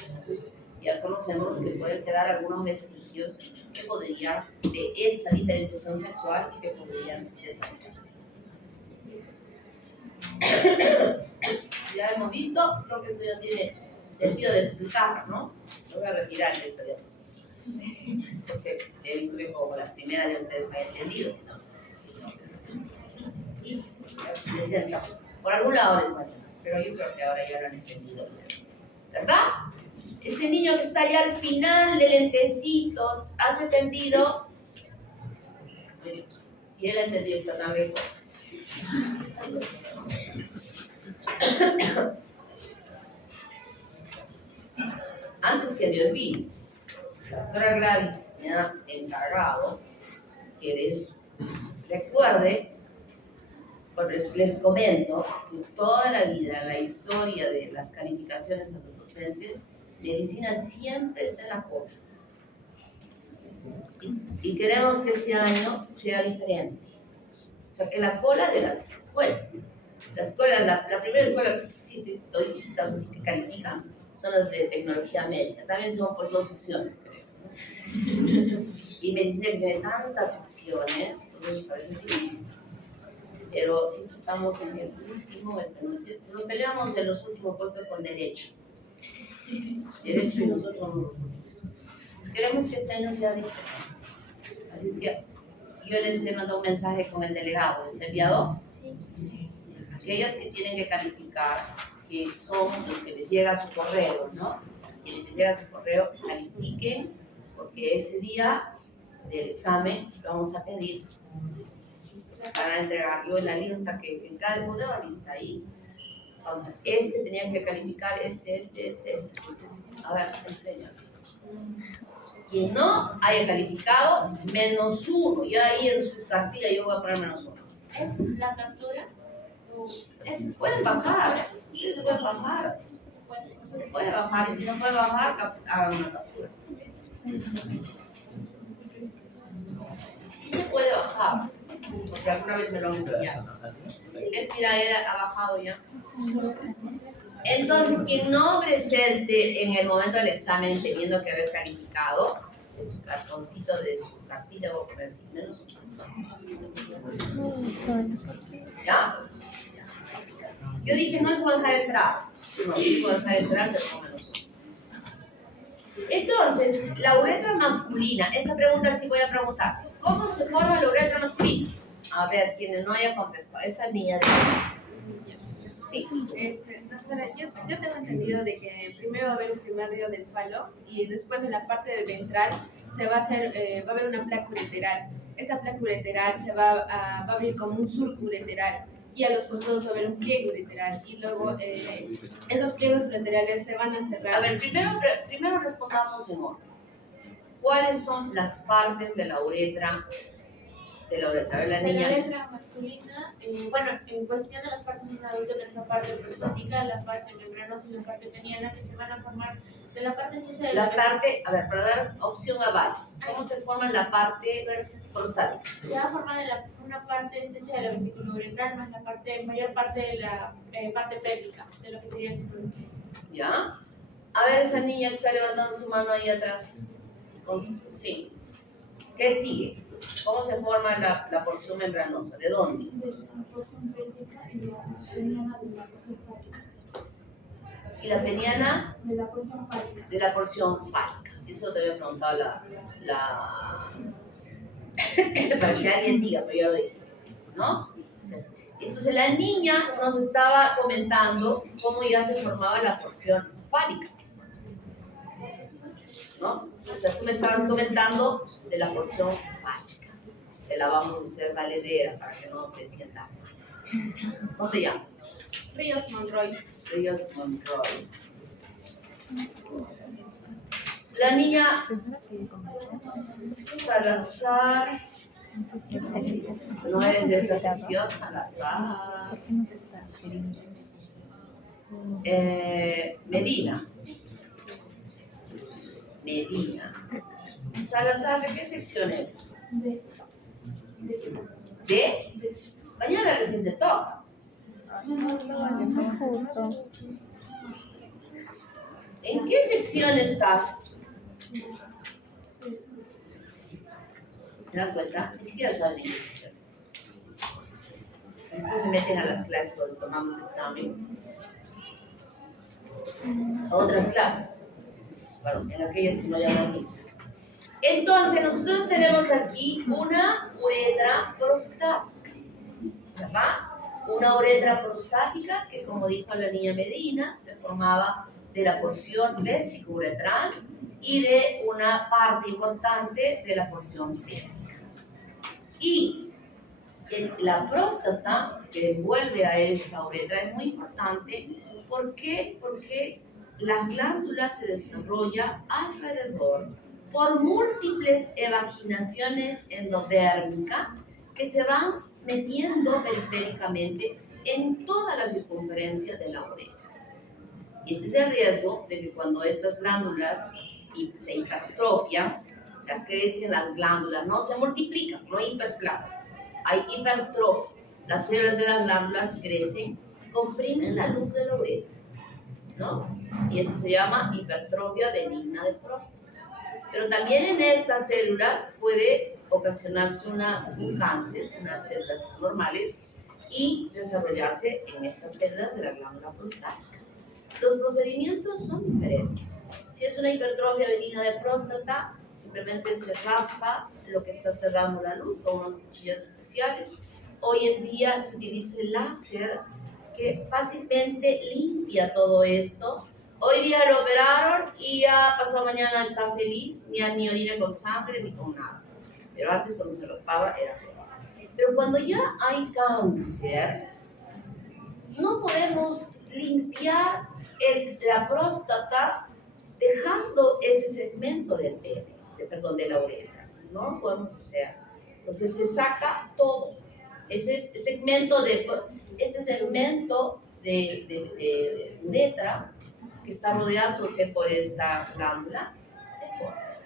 Entonces, ya conocemos que pueden quedar algunos vestigios que podrían, de esta diferenciación sexual y que podrían desarrollarse. Ya hemos visto, creo que esto ya tiene sentido de explicar, ¿no? Lo voy a retirar de esta diapositiva. Porque he visto que como las primeras de ustedes han entendido, ¿no? Y decían, por algún lado les vale, pero yo creo que ahora ya lo han entendido, ¿verdad? Ese niño que está allá al final de lentecitos, ¿has entendido? Si él ha entendido, está tan lejos. Antes que me olvide, la doctora Gladys me ha encargado que recuerde, pues les comento que toda la vida, la historia de las calificaciones a los docentes, medicina siempre está en la cola. Y queremos que este año sea diferente. O sea, que la cola de las escuelas. La primera escuela que sí, toditas así que califican son las de tecnología médica. También son pues 2 secciones, creo, ¿no? Y medicina que tiene tantas secciones, entonces a veces es difícil. Pero siempre estamos en el último, nos peleamos en los últimos puestos con derecho. Derecho y nosotros somos los últimos. Entonces, queremos que este año sea diferente. Así es que yo les he mandado un mensaje con el delegado, ¿les he enviado? Sí. Aquellos que tienen que calificar, que son los que les llega a su correo, ¿no? Quienes les llega a su correo, califiquen, porque ese día del examen vamos a pedir para entregar yo en la lista, que en cada nueva lista ahí, vamos a ver, tenía que calificar, entonces, a ver, enseña. Quien no haya calificado, -1, y ahí en su cartilla yo voy a poner -1. ¿Es la captura? Pueden bajar, ustedes se pueden bajar. Se puede bajar, y si no puede bajar, hagan una captura. Sí se puede bajar, porque alguna vez me lo han enseñado. Mira, él ha bajado ya. Entonces, quien no presente en el momento del examen teniendo que haber calificado, en su cartoncito de su cartilla voy a poner -8. ¿Ya? Yo dije, no les voy a dejar entrar. No, sí voy a dejar entrar, pero con -1. Entonces, la uretra masculina, esta pregunta sí voy a preguntar. ¿Cómo se forma la uretra masculina? A ver, quienes no hayan contestado. Esta niña de sí. Doctora, yo tengo entendido de que primero va a haber un primer dedo del falo y después en la parte del ventral se va a hacer, va a haber una placa ureteral. Esta placa ureteral se va a abrir como un surco ureteral y a los costados va a haber un pliegue ureteral y luego esos pliegues ureterales se van a cerrar. A ver, primero respondamos en orden. ¿Cuáles son las partes de la uretra? A ver, la niña. La uretra masculina, bueno, en cuestión de las partes de un adulto, tenemos la parte prostática, la parte membranosa y la parte peniana, que se van a formar de la parte estrecha de la parte, a ver, para dar opción a varios, ¿cómo se forma la parte prostática? Se va a formar de una parte estrecha de la vesícula uretral más la mayor parte de la parte pélvica, de lo que sería el círculo. ¿Ya? A ver, esa niña que está levantando su mano ahí atrás. Sí. ¿Qué sigue? ¿Cómo se forma la porción membranosa? ¿De dónde? De la porción pélvica y la peniana de la porción fálica. ¿Y la peniana? De la porción fálica. De la porción fálica. Eso te había preguntado para que alguien diga, pero ya lo dije, ¿no? Entonces la niña nos estaba comentando cómo ya se formaba la porción fálica, ¿no? O sea, tú me estabas comentando de la porción fálica. Te la vamos a hacer valedera para que no te sientas mal. ¿Cómo te llamas? Ríos Monroy. Ríos Monroy. La niña Salazar. No eres de esta sección, Salazar. Medina. Salazar, ¿de qué sección eres? ¿De? Mañana recién te toca. ¿En qué sección estás? ¿Se dan cuenta? Ni siquiera saben en qué sección. Después se meten a las clases cuando tomamos examen. A otras clases. Bueno, en aquellas que no llaman mismas. Entonces, nosotros tenemos aquí una uretra prostática, ¿verdad? Una uretra prostática que, como dijo la niña Medina, se formaba de la porción vesicouretral y de una parte importante de la porción pélvica. Y la próstata que envuelve a esta uretra es muy importante. ¿Por qué? Porque la glándula se desarrolla alrededor por múltiples evaginaciones endodérmicas que se van metiendo periféricamente en toda la circunferencia de la uretra. Y este es el riesgo de que cuando estas glándulas se hipertrofian, o sea, crecen las glándulas, no se multiplican, no hay hiperplasia, hay hipertrofia. Las células de las glándulas crecen, comprimen la luz de la uretra, ¿no? Y esto se llama hipertrofia benigna de próstata. Pero también en estas células puede ocasionarse un cáncer, unas células normales, y desarrollarse en estas células de la glándula prostática. Los procedimientos son diferentes. Si es una hipertrofia benigna de próstata, simplemente se raspa lo que está cerrando la luz con unas cuchillas especiales. Hoy en día se utiliza el láser que fácilmente limpia todo esto. Hoy día lo operaron y ya pasado mañana está feliz, ni orina con sangre ni con nada. Pero antes cuando se raspaba era peor. Pero cuando ya hay cáncer, no podemos limpiar la próstata dejando ese segmento del pene, de la uretra. No lo podemos hacer. Entonces se saca todo. Este segmento de uretra que está rodeándose por esta glándula se corta.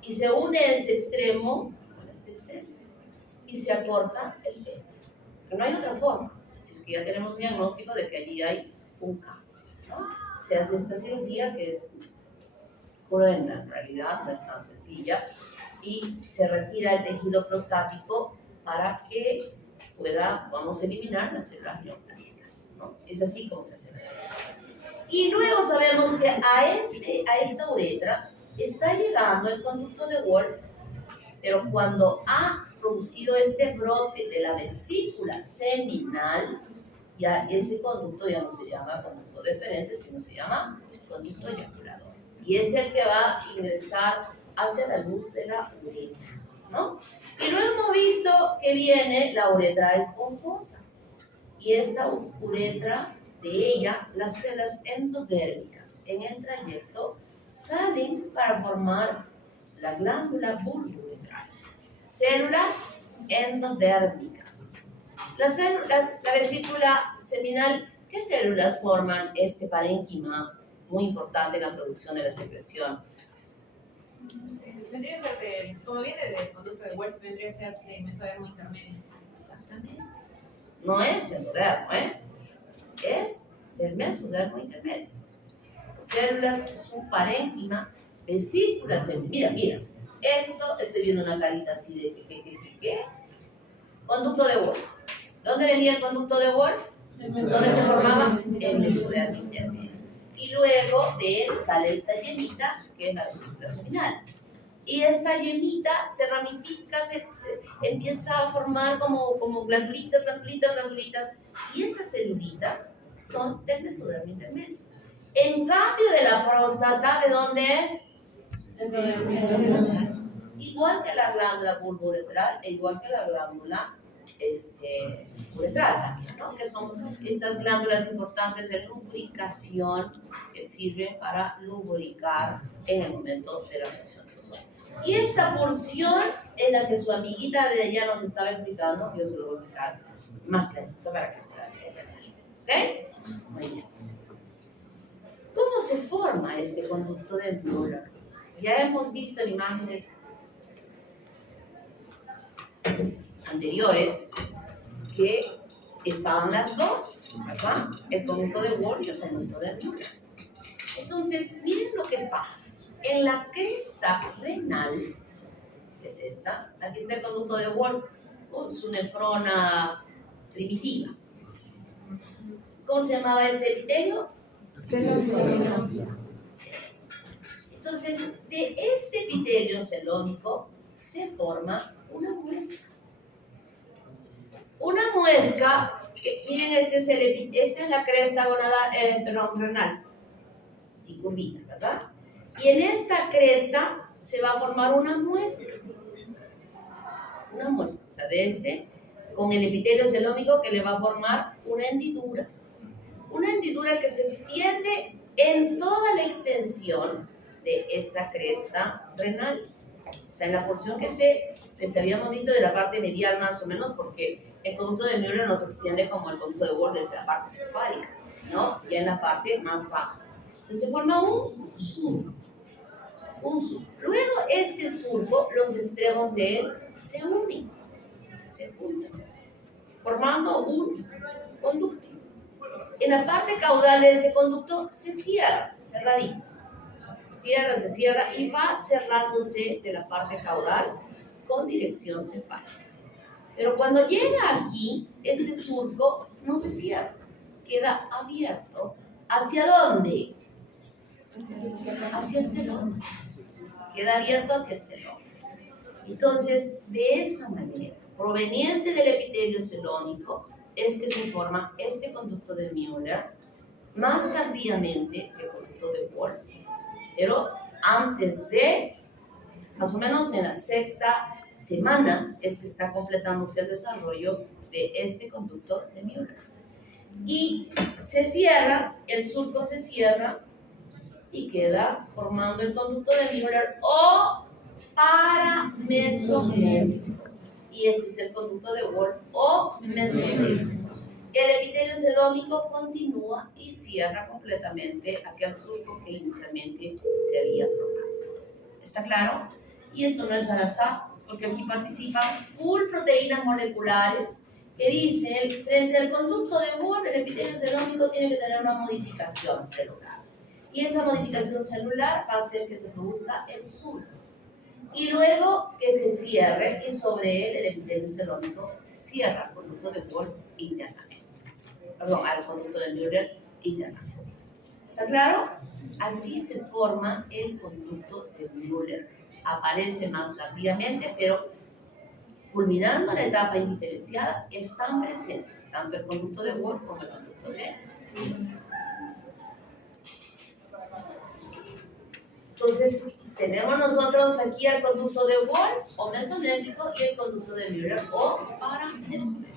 Y se une este extremo con este extremo. Y se acorta el pene. Pero no hay otra forma. Si es que ya tenemos un diagnóstico de que allí hay un cáncer, ¿no? Se hace esta cirugía que es cruenta, en realidad no es tan sencilla, y se retira el tejido prostático para que podamos eliminar las células neoplásicas, ¿no? Es así como se hace la cirugía. Y luego sabemos que a esta uretra está llegando el conducto de Wolf, pero cuando ha producido este brote de la vesícula seminal, ya este conducto ya no se llama conducto deferente, sino se llama conducto eyaculador. Y es el que va a ingresar hacia la luz de la uretra, ¿no? Y luego hemos visto que viene la uretra esponjosa. Y esta uretra, de ella, las células endodérmicas en el trayecto salen para formar la glándula bulbouretral. Células endodérmicas. La vesícula seminal, ¿qué células forman este parénquima muy importante en la producción de la secreción? Vendría a ser como viene del conducto de Wolf, vendría a ser del mesodermo intermedio. Exactamente. No es endodermo, es del mesodermo intermedio. Células es un parénquima, vesícula seminal. Mira, estoy viendo una carita así de ¿qué? Conducto de Wolf. ¿Dónde venía el conducto de Wolf? ¿Dónde se formaba? El mesodermo intermedio. Y luego de él sale esta yemita, que es la vesícula seminal. Y esta yemita se ramifica, se empieza a formar como glandulitas. Y esas celulitas son del mesodermo intermedio. En cambio de la próstata, ¿de dónde es? Igual que la glándula bulbouretral e igual que la glándula uretral también, ¿no? Que son estas glándulas importantes de lubricación que sirven para lubricar en el momento de la relación sexual. Y esta porción en la que su amiguita de allá nos estaba explicando, yo se lo voy a explicar más clarito para que puedan entender. ¿Ok? Muy bien. ¿Cómo se forma este conducto de Müller? Ya hemos visto en imágenes anteriores que estaban las dos, ¿verdad? El conducto de Wolf y el conducto de Müller. Entonces, miren lo que pasa. En la cresta renal, que es esta, aquí está el conducto de Wolf con su nefrona primitiva. ¿Cómo se llamaba este epitelio? Celómico. Entonces, de este epitelio celómico se forma una muesca. Una muesca, que, miren, esta es la cresta renal, así curvita, ¿verdad? Y en esta cresta se va a formar una muesca. Una muesca, o sea, de este, con el epitelio celómico que le va a formar una hendidura. Una hendidura que se extiende en toda la extensión de esta cresta renal. O sea, en la porción que les habíamos visto de la parte medial más o menos, porque el conducto de Müller no se extiende como el conducto de Wolf desde la parte cefálica, sino ya en la parte más baja. Entonces se forma un surco. Luego este surco, los extremos de él se unen, se juntan, formando un conducto. En la parte caudal de este conducto se cierra, cerradito. Se cierra y va cerrándose de la parte caudal con dirección cefálica. Pero cuando llega aquí, este surco no se cierra, queda abierto. ¿Hacia dónde? Hacia el celón. Queda abierto hacia el celón. Entonces, de esa manera, proveniente del epitelio celómico, es que se forma este conducto de Müller, más tardíamente que el conducto de Wolf, pero antes de, más o menos en la sexta semana, es que está completándose el desarrollo de este conducto de Müller. Y se cierra, el surco se cierra y queda formando el conducto de Müller o paramesonéfrico. Y este es el conducto de Wolf o mesonéfrico. El epitelio celómico continúa y cierra completamente aquel surco que inicialmente se había formado. ¿Está claro? Y esto no es al azar, porque aquí participan full proteínas moleculares que dicen, frente al conducto de Wolf, el epitelio celómico tiene que tener una modificación celular. Y esa modificación celular va a hacer que se produzca el surco. Y luego que se cierre y sobre él el epitelio celómico cierra el conducto de Wolf internamente. Perdón, al conducto de Müller internamente. ¿Está claro? Así se forma el conducto de Müller. Aparece más tardíamente, pero culminando la etapa indiferenciada, están presentes tanto el conducto de Wolf como el conducto de Müller. Entonces, tenemos nosotros aquí el conducto de Wolf o mesonéfrico y el conducto de Müller o paramesonéfrico.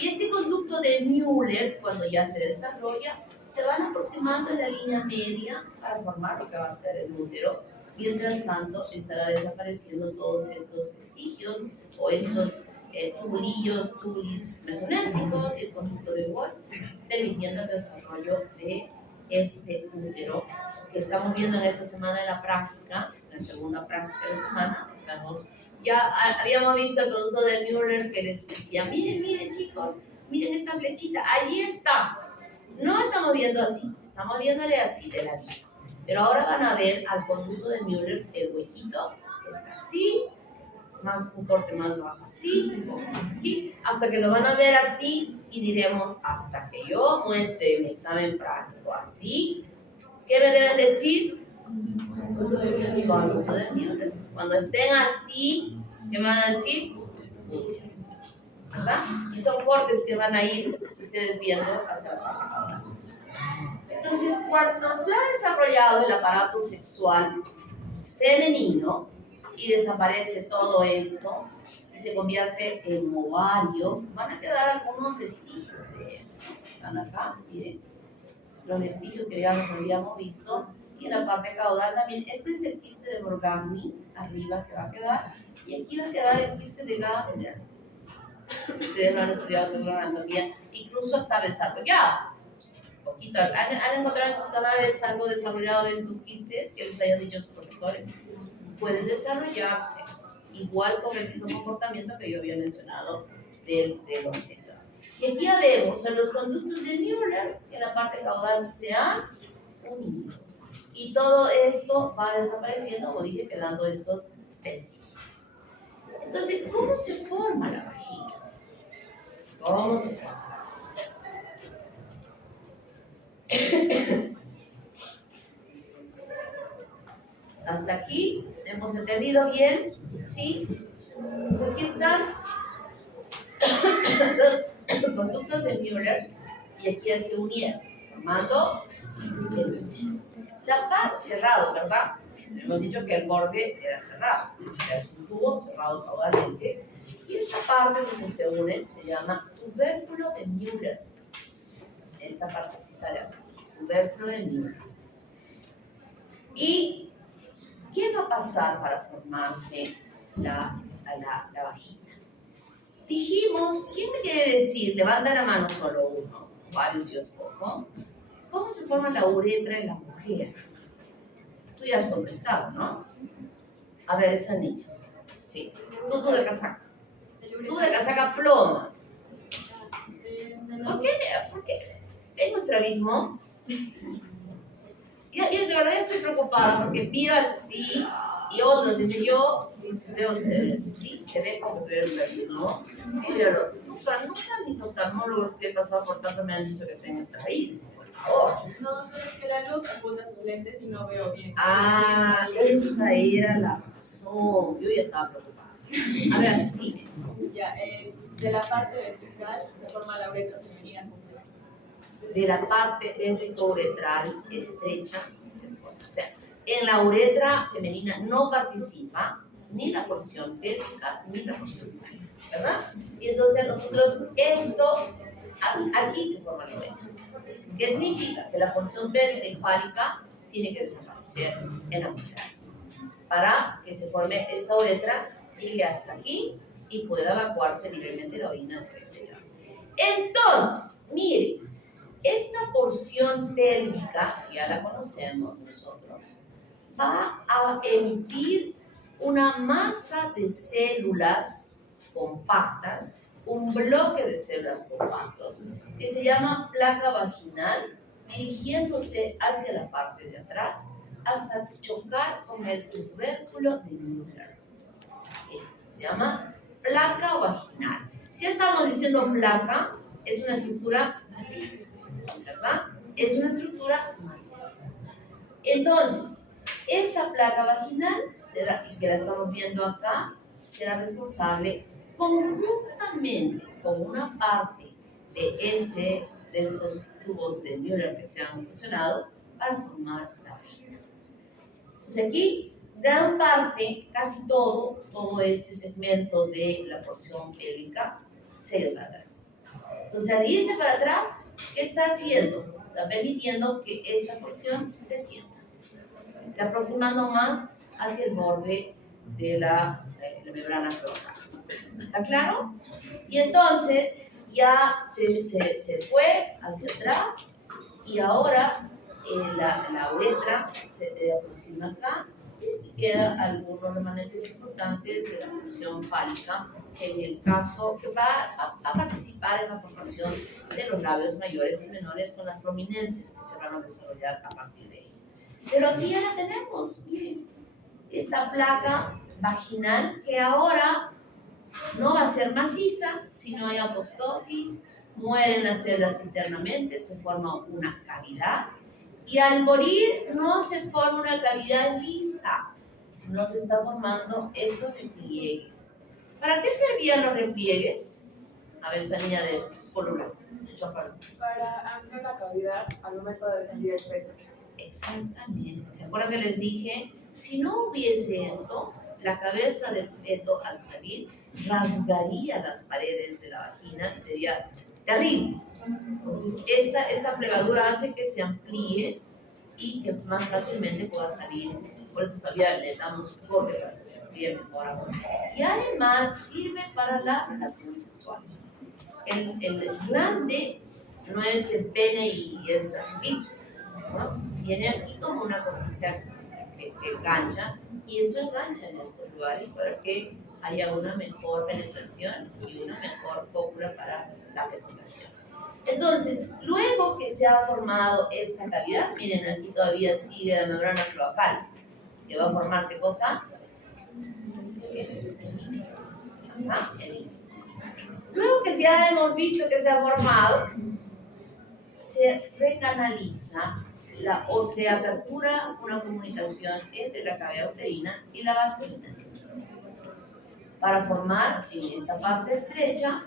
Y este conducto de Müller, cuando ya se desarrolla, se van aproximando en la línea media para formar lo que va a ser el útero. Mientras tanto, estará desapareciendo todos estos vestigios o estos tubulis mesonéfricos y el conducto de Wolf, permitiendo el desarrollo de este útero que estamos viendo en esta semana de la práctica, la segunda práctica de la semana. Ya habíamos visto el conducto de Müller que les decía, miren chicos, miren esta flechita, allí está. No estamos viendo así, estamos viéndole así de ladito. Pero ahora van a ver al conducto de Müller el huequito, que está así, un corte más bajo así, un poco más aquí, hasta que lo van a ver así y diremos, hasta que yo muestre mi examen práctico así, ¿qué me deben decir? Conducto de Müller. Cuando estén así, ¿qué me van a decir? ¿Verdad? Y son cortes que van a ir ustedes viendo hasta la parte caudal. Entonces, cuando se ha desarrollado el aparato sexual femenino y desaparece todo esto y se convierte en ovario, van a quedar algunos vestigios de él. Están acá, miren, los vestigios que ya nos habíamos visto. Y en la parte caudal también, este es el quiste de Morgagni, arriba que va a quedar, y aquí va a quedar el quiste de Gardner. Ustedes lo han estudiado seguro en anatomía, incluso está desarrollado. Poquito, ¿han encontrado en sus cadáveres algo desarrollado de estos quistes que les hayan dicho sus profesores? Pueden desarrollarse, igual con el mismo comportamiento que yo había mencionado del objeto. Y aquí ya vemos en los conductos de Müller, que en la parte caudal se han unido. y todo esto va desapareciendo, como dije, quedando estos vestigios. Entonces, ¿cómo se forma la vagina? ¿Cómo se forma? Hasta aquí, ¿hemos entendido bien? ¿Sí? Entonces aquí están los conductos de Müller y aquí se unieron, formando la parte cerrado, ¿verdad? Hemos dicho que el borde era cerrado, o sea, es un tubo cerrado caudalmente, y esta parte donde se une se llama tubérculo de Müller. Esta partecita de acá, tubérculo de Müller. ¿Y qué va a pasar para formarse la vagina? Dijimos, ¿quién me quiere decir? Levanta la mano solo uno, varios yo escojo. ¿Cómo se forma la uretra en la mujer? Tú ya has contestado, ¿no? A ver, esa niña. Sí. Tú de casaca. Tú de casaca ploma. ¿Por qué? Porque tengo estrabismo. Y de verdad estoy preocupada porque miro así y otros dicen yo, sí, se ve como que es estrabismo. Míralo, nunca mis oftalmólogos que he pasado por tanto me han dicho que tengo estrabismo. No, pero es que la luz apunta sus lentes y no veo bien. Ah, esa era la razón. Yo ya estaba preocupada. A ver, dime. Ya, de la parte vesical se forma la uretra femenina. De la parte vesicouretral estrecha se forma. O sea, en la uretra femenina no participa ni la porción pélvica ni la porción fálica, ¿verdad? Y entonces nosotros aquí se forma la uretra. ¿Qué significa? Que la porción pélvica y fálica tiene que desaparecer en la mujer para que se forme esta uretra, llegue hasta aquí y pueda evacuarse libremente la orina hacia el exterior. Entonces, miren, esta porción pélvica, ya la conocemos nosotros, va a emitir una masa de células compactas, un bloque de células compactos, que se llama placa vaginal, dirigiéndose hacia la parte de atrás hasta chocar con el tubérculo de Müller. Se llama placa vaginal. Si estamos diciendo placa, es una estructura maciza, ¿verdad? Es una estructura maciza. Entonces, esta placa vaginal, y que la estamos viendo acá, será responsable conjuntamente con una parte de estos tubos de Müller que se han fusionado para formar la vagina. Entonces aquí, gran parte, casi todo este segmento de la porción pélvica se ha ido para atrás. Entonces al irse para atrás, ¿qué está haciendo? Está permitiendo que esta porción descienda. Está aproximando más hacia el borde de la membrana cloacal. ¿Está claro? Y entonces ya se fue hacia atrás y ahora la uretra se aproxima acá y quedan algunos remanentes importantes de la función fálica, en el caso que va a participar en la formación de los labios mayores y menores con las prominencias que se van a desarrollar a partir de ahí. Pero aquí ya la tenemos, miren, esta placa vaginal que ahora no va a ser maciza, sino hay apoptosis, mueren las células internamente, se forma una cavidad y al morir no se forma una cavidad lisa, sino se está formando estos repliegues. ¿Para qué servían los repliegues? A ver, esa niña de polo blanco. Para ampliar la cavidad al momento de descender el feto. Exactamente. ¿Se acuerdan que les dije? Si no hubiese esto, la cabeza del feto al salir rasgaría las paredes de la vagina y sería terrible. Entonces, esta plegadura hace que se amplíe y que más fácilmente pueda salir. Por eso todavía le damos un corte para que se amplíe mejor aún. Y además sirve para la relación sexual. El glande no es el pene y es así liso, ¿no? Viene aquí como una cosita que engancha y eso engancha en estos lugares para que haya una mejor penetración y una mejor cópula para la fecundación. Entonces, luego que se ha formado esta cavidad, miren, aquí todavía sigue la membrana cloacal, que va a formar ¿qué cosa? Ajá, el hilo. Luego que ya hemos visto que se ha formado, se recanaliza o se apertura una comunicación entre la cavidad uterina y la vagina para formar en esta parte estrecha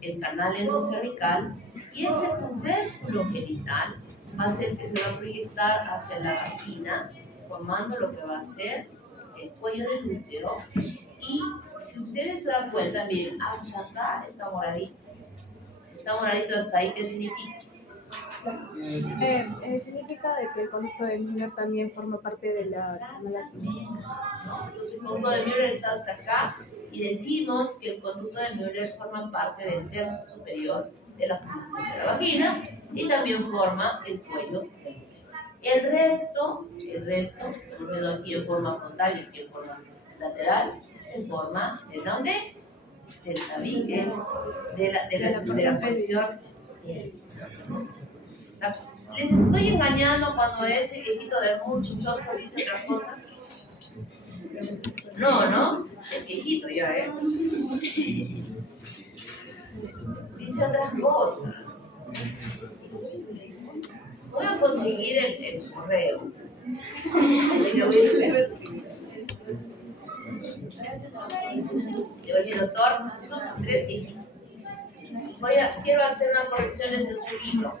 el canal endocervical, y ese tubérculo genital va a ser que se va a proyectar hacia la vagina, formando lo que va a ser el cuello del útero. Y si ustedes se dan cuenta, miren, hasta acá está moradito. Si está moradito hasta ahí, ¿qué significa? Significa de que el conducto de Müller también forma parte de la Exactamente, ¿no? Entonces el conducto de Müller está hasta acá y decimos que el conducto de Müller forma parte del tercio superior de la formación de la vagina y también forma el cuello del útero. El resto, primero aquí en forma frontal y aquí en forma lateral, se forma ¿de dónde? Del tabique, de la porción. Les estoy engañando cuando ese viejito del muchachoso dice otras cosas. No, es viejito ya, ¿eh? Dice otras cosas. Voy a conseguir el correo. Y lo voy a escribir. Le voy a decir, doctor, son 3 viejitos. Quiero hacer unas correcciones en su libro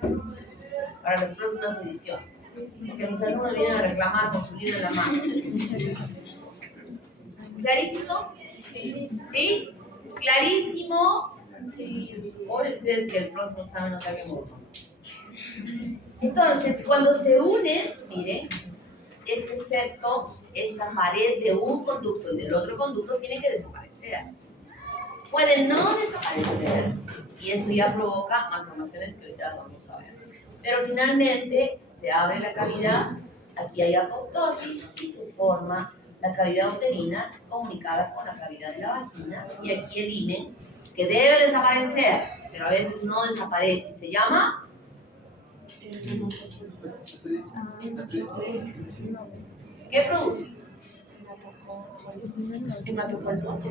para las próximas ediciones, porque mis alumnos vienen a reclamar con su libro en la mano. ¿Clarísimo? ¿Sí? ¿Clarísimo? Ahora ustedes que el próximo examen no saquen uno. Entonces, cuando se unen, miren, este septo, esta pared de un conducto y del otro conducto tiene que desaparecer. Puede no desaparecer y eso ya provoca malformaciones que ahorita vamos a ver. Pero finalmente se abre la cavidad, aquí hay apoptosis y se forma la cavidad uterina comunicada con la cavidad de la vagina, y aquí el himen que debe desaparecer, pero a veces no desaparece, se llama ¿qué produce? Hematocolpos.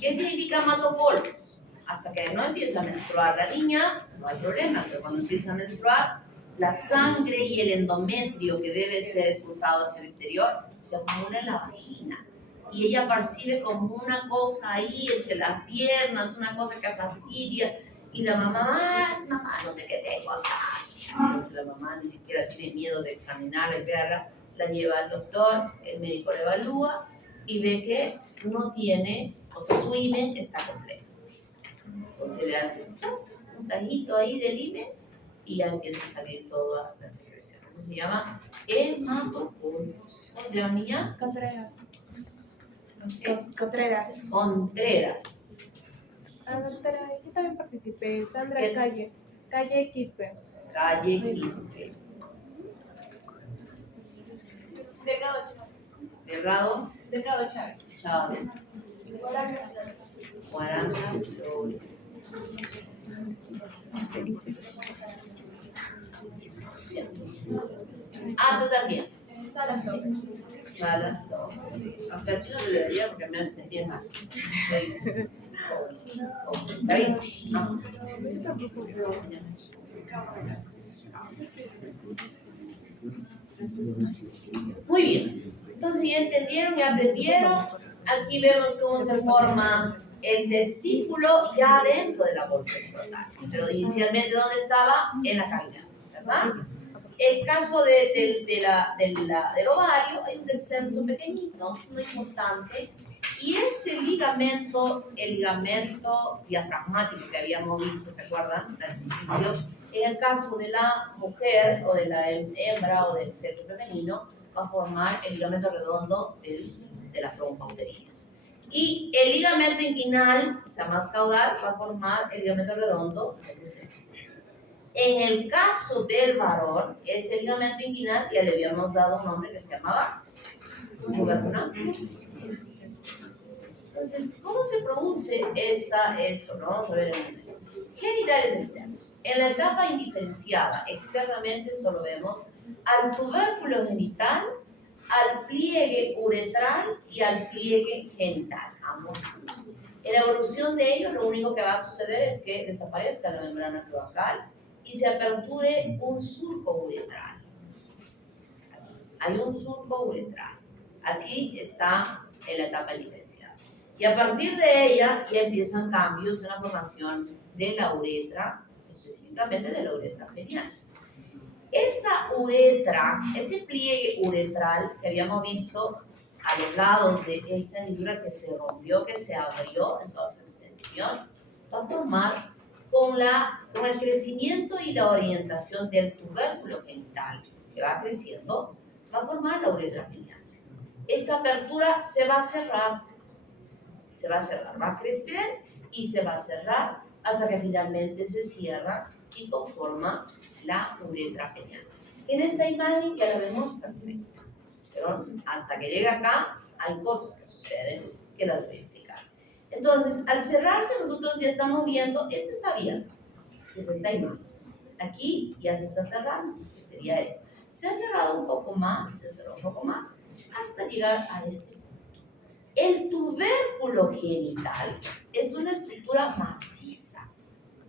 ¿Qué significa hematocolpos? Hasta que no empieza a menstruar la niña, no hay problema, pero cuando empieza a menstruar, la sangre y el endometrio que debe ser expulsado hacia el exterior se acumula en la vagina. Y ella percibe como una cosa ahí entre las piernas, una cosa que fastidia. Y la mamá, no sé qué tengo acá. Entonces la mamá ni siquiera tiene miedo de examinar, de verla, la lleva al doctor, el médico la evalúa y ve que no tiene, o sea, su himen está completo. Entonces le hace un tajito ahí del himen y ya empieza a salir toda la secreción. Eso se llama hematocolpos. ¿Cómo se llama, niña? Contreras. Contreras. Doctora, yo también participé. Sandra ¿Qué? Calle Quispe. Calle Quispe. Delgado Chávez. Delgado Delgado Chávez. Chávez. Guaranga Flores. Bien. Ah, tú también. Salas López. Salas López. Aunque aquí no debería porque me hace sentir mal. ¿Está ahí? No. Muy bien. Entonces ya entendieron, ya aprendieron. Aquí vemos cómo se forma el testículo ya dentro de la bolsa escrotal. Pero inicialmente, ¿dónde estaba? En la cavidad, ¿verdad? El caso del ovario, hay un descenso pequeñito, no importante, y ese ligamento, el ligamento diafragmático que habíamos visto, ¿se acuerdan? Al principio, en el caso de la mujer o de la hembra o del sexo femenino, va a formar el ligamento redondo de la trompa uterina. Y el ligamento inguinal, o sea, más caudal, va a formar el ligamento redondo del útero. En el caso del varón, ese ligamento inguinal ya le habíamos dado un nombre que se llamaba tuberculoso. Entonces, ¿cómo se produce eso? ¿No? Vamos a ver en un momento. Genitales externos. En la etapa indiferenciada, externamente solo vemos al tubérculo genital, al pliegue uretral y al pliegue genital, ambos juntos. En la evolución de ellos, lo único que va a suceder es que desaparezca la membrana cloacal y se aperture un surco uretral. Hay un surco uretral. Así está en la etapa indiferenciada. Y a partir de ella ya empiezan cambios en la formación de la uretra, específicamente de la uretra peniana. Esa uretra, ese pliegue uretral que habíamos visto a los lados de esta hendidura que se rompió, que se abrió en toda su extensión, va a formar con el crecimiento y la orientación del tubérculo genital, que va creciendo, va a formar la uretra peniana. Esta apertura se va a cerrar, va a crecer y se va a cerrar hasta que finalmente se cierra y conforma la uretra peniana. En esta imagen ya la vemos perfecta, pero hasta que llega acá hay cosas que suceden que las voy a explicar. Entonces, al cerrarse nosotros ya estamos viendo, esto está abierto, que es esta imagen. Aquí ya se está cerrando, que sería esto. Se ha cerrado un poco más, se cerró un poco más, hasta llegar a este punto. El tubérculo genital es una estructura maciza,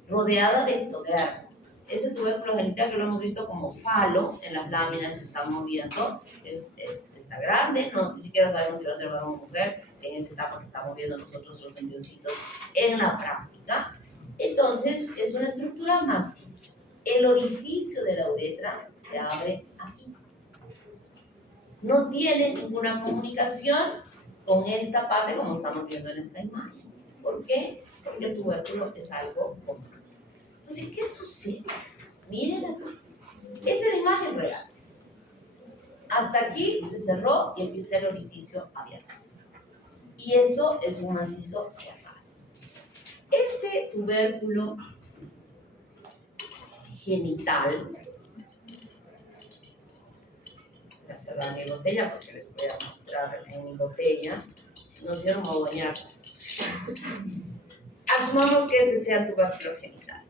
rodeada de ectodermo. Ese tubérculo genital que lo hemos visto como falo en las láminas que estamos viendo, está grande, ni siquiera sabemos si va a ser varón o mujer en esa etapa que estamos viendo nosotros los embriocitos en la práctica. Entonces, es una estructura maciza. El orificio de la uretra se abre aquí. No tiene ninguna comunicación con esta parte como estamos viendo en esta imagen. ¿Por qué? Porque el tubérculo es algo común. Entonces, ¿qué sucede? Miren aquí. Esta es la imagen real. Hasta aquí se cerró y aquí está el orificio abierto. Y esto es un macizo cerrado. Ese tubérculo genital, voy a cerrar mi botella porque les voy a mostrar en mi botella, si no, yo no me voy a bañar. Asumamos que este sea el tubérculo genital.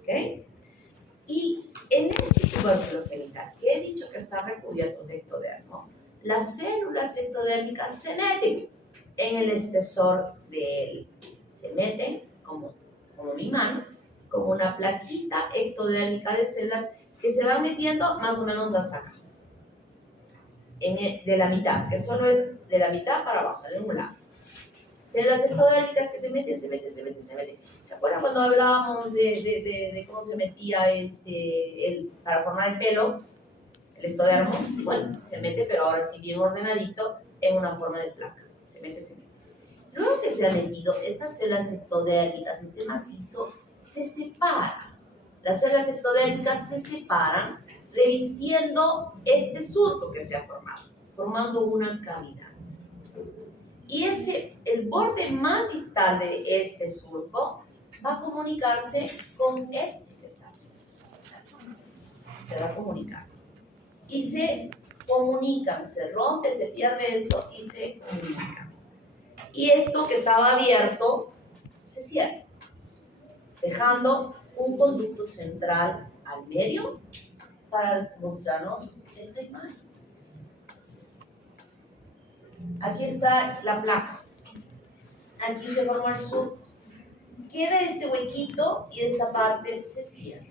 ¿Ok? Y en este tubérculo genital, que he dicho que está recubierto de ectodermo, las células ectodérmicas se meten en el espesor de él. Se meten, como mi mano, como una plaquita ectodérmica de células que se van metiendo más o menos hasta acá. De la mitad, que solo es de la mitad para abajo, de un lado. Células ectodérmicas que se meten. ¿Se acuerdan cuando hablábamos de cómo se metía para formar el pelo, el ectodermo? Bueno, se mete, pero ahora sí bien ordenadito, en una forma de placa. Se mete. Luego que se ha metido, estas células ectodérmicas, este macizo, se separa. Las células ectodérmicas se separan, revistiendo este surco que se ha formado, formando una cavidad. Y el borde más distal de este surco va a comunicarse con este que está aquí. Se va a comunicar. Y se comunican, se rompe, se pierde esto y se comunican. Y esto que estaba abierto se cierra, dejando un conducto central al medio para mostrarnos esta imagen. Aquí está la placa. Aquí se formó el surco. Queda este huequito y esta parte se cierra.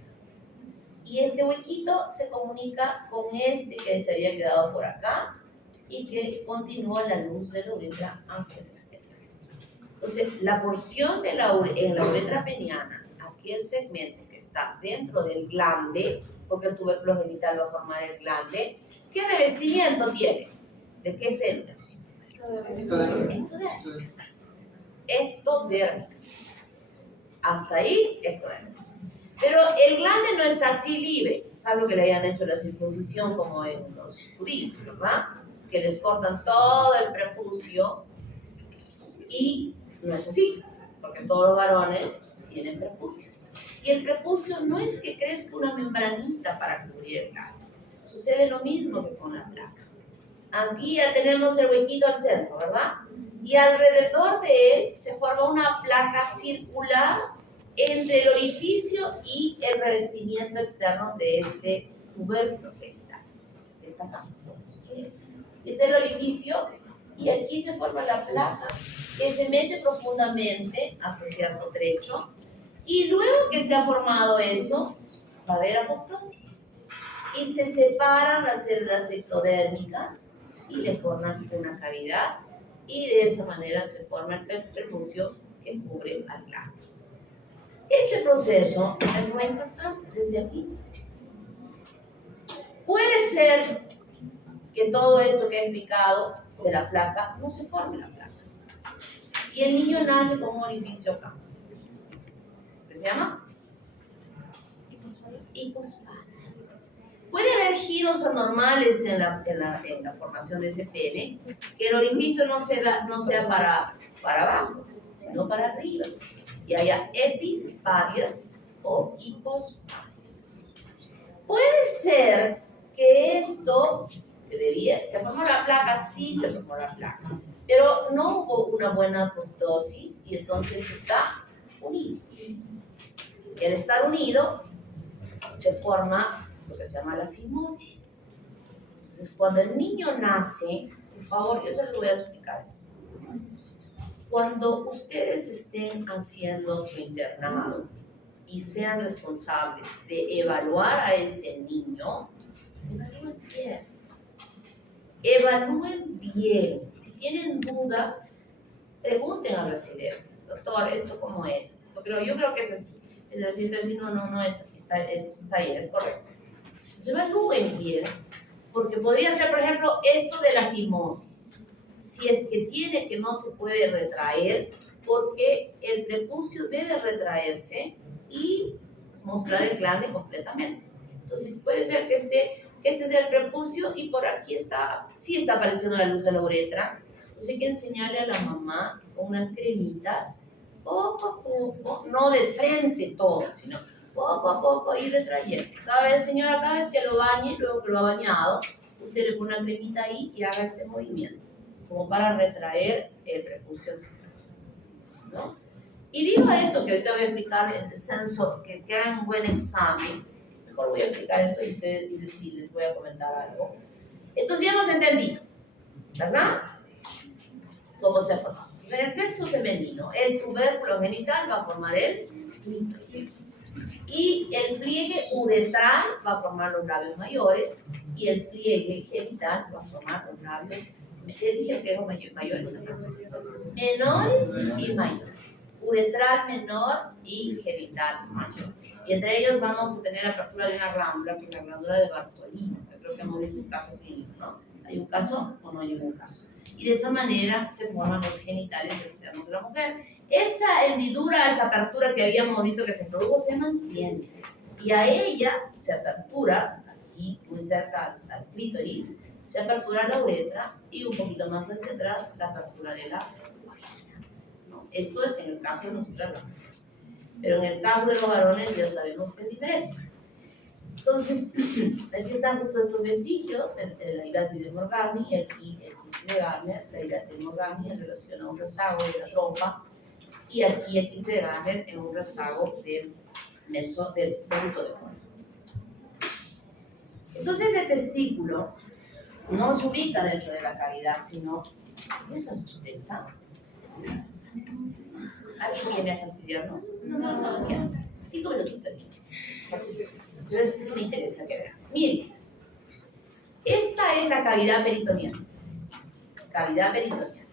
Y este huequito se comunica con este que se había quedado por acá y que continúa la luz de la uretra hacia el exterior. Entonces, la porción en la uretra peniana, aquel segmento que está dentro del glande, porque el tubérculo genital va a formar el glande, ¿qué revestimiento tiene? ¿De qué células? Ectodérmicas. Hasta ahí, ectodérmicas. Pero el glande no está así libre, salvo que le hayan hecho la circuncisión como en los judíos, ¿verdad? Que les cortan todo el prepucio y no es así, porque todos los varones tienen prepucio. Y el prepucio no es que crezca una membranita para cubrir el glande. Sucede lo mismo que con la placa. Aquí ya tenemos el huequito al centro, ¿verdad? Y alrededor de él se forma una placa circular entre el orificio y el revestimiento externo de este tubérculo genital. Está acá. Es el orificio y aquí se forma la placa que se mete profundamente hasta cierto trecho y luego que se ha formado eso, va a haber apoptosis y se separan las células ectodérmicas y le forman una cavidad y de esa manera se forma el prepucio que cubre al glande. Este proceso es muy importante desde aquí. Puede ser que todo esto que he explicado de la placa no se forme la placa y el niño nace con un orificio acá. ¿Qué se llama? Hipospadias. Puede haber giros anormales en la formación de ese pene, que el orificio no sea para abajo, sino para arriba, y haya epispadias o hipospadias. Puede ser que esto, se formó la placa, sí se formó la placa, pero no hubo una buena apoptosis y entonces está unido. Y al estar unido, se forma lo que se llama la fimosis. Entonces, cuando el niño nace, por favor, yo se les voy a explicar esto. Cuando ustedes estén haciendo su internado y sean responsables de evaluar a ese niño, evalúen bien. Evalúen bien. Si tienen dudas, pregunten al residente. Doctor, ¿esto cómo es? Yo creo que es así. El residente dice, no es así, está bien, es correcto. Entonces evalúen bien, porque podría ser, por ejemplo, esto de la fimosis. Si es que tiene que no se puede retraer, porque el prepucio debe retraerse y mostrar el glande completamente. Entonces puede ser que este sea el prepucio y por aquí sí está apareciendo la luz de la uretra. Entonces hay que enseñarle a la mamá con unas cremitas, poco a poco, no de frente todo, sino poco a poco ir retrayendo. Señora, cada vez que lo bañe, luego que lo ha bañado, usted le pone una cremita ahí y haga este movimiento, como para retraer el prepucio hacia atrás, ¿no? Y digo esto que ahorita voy a explicar el descenso, que hagan un buen examen. Mejor voy a explicar eso y les voy a comentar algo. Entonces ya hemos entendido, ¿verdad? Cómo se forma. En el sexo femenino, el tubérculo genital va a formar el clítoris. Y el pliegue uretral va a formar los labios mayores y el pliegue genital va a formar los labios, dije que eran mayores, menores y mayores. Uretral menor y genital mayor. Y entre ellos vamos a tener apertura de una glándula, que es la glándula de Bartolino, que creo que hemos visto un caso clínico, ¿no? ¿Hay un caso o no hay ningún caso? Y de esa manera se forman los genitales externos de la mujer. Esta hendidura, esa apertura que habíamos visto que se produjo, se mantiene. Y a ella se apertura, aquí muy cerca al clítoris, se apertura la uretra y un poquito más hacia atrás la apertura de la vagina, ¿no? Esto es en el caso de nosotras las mujeres. Pero en el caso de los varones ya sabemos que es diferente. Entonces, aquí están justo estos vestigios, la edad de Morgani y aquí el quiste de Garner, la edad de Morgani en relación a un rezago de la trompa, y aquí el quiste de Garner en un rezago del bulto de Horn. Entonces, el testículo no se ubica dentro de la cavidad, sino, ¿esto es chuleta? ¿Alguien viene a fastidiarnos? No, ya, 5 minutos terminas. Entonces, eso me interesa que vean. Miren, esta es la cavidad peritoneal. Cavidad peritoneal.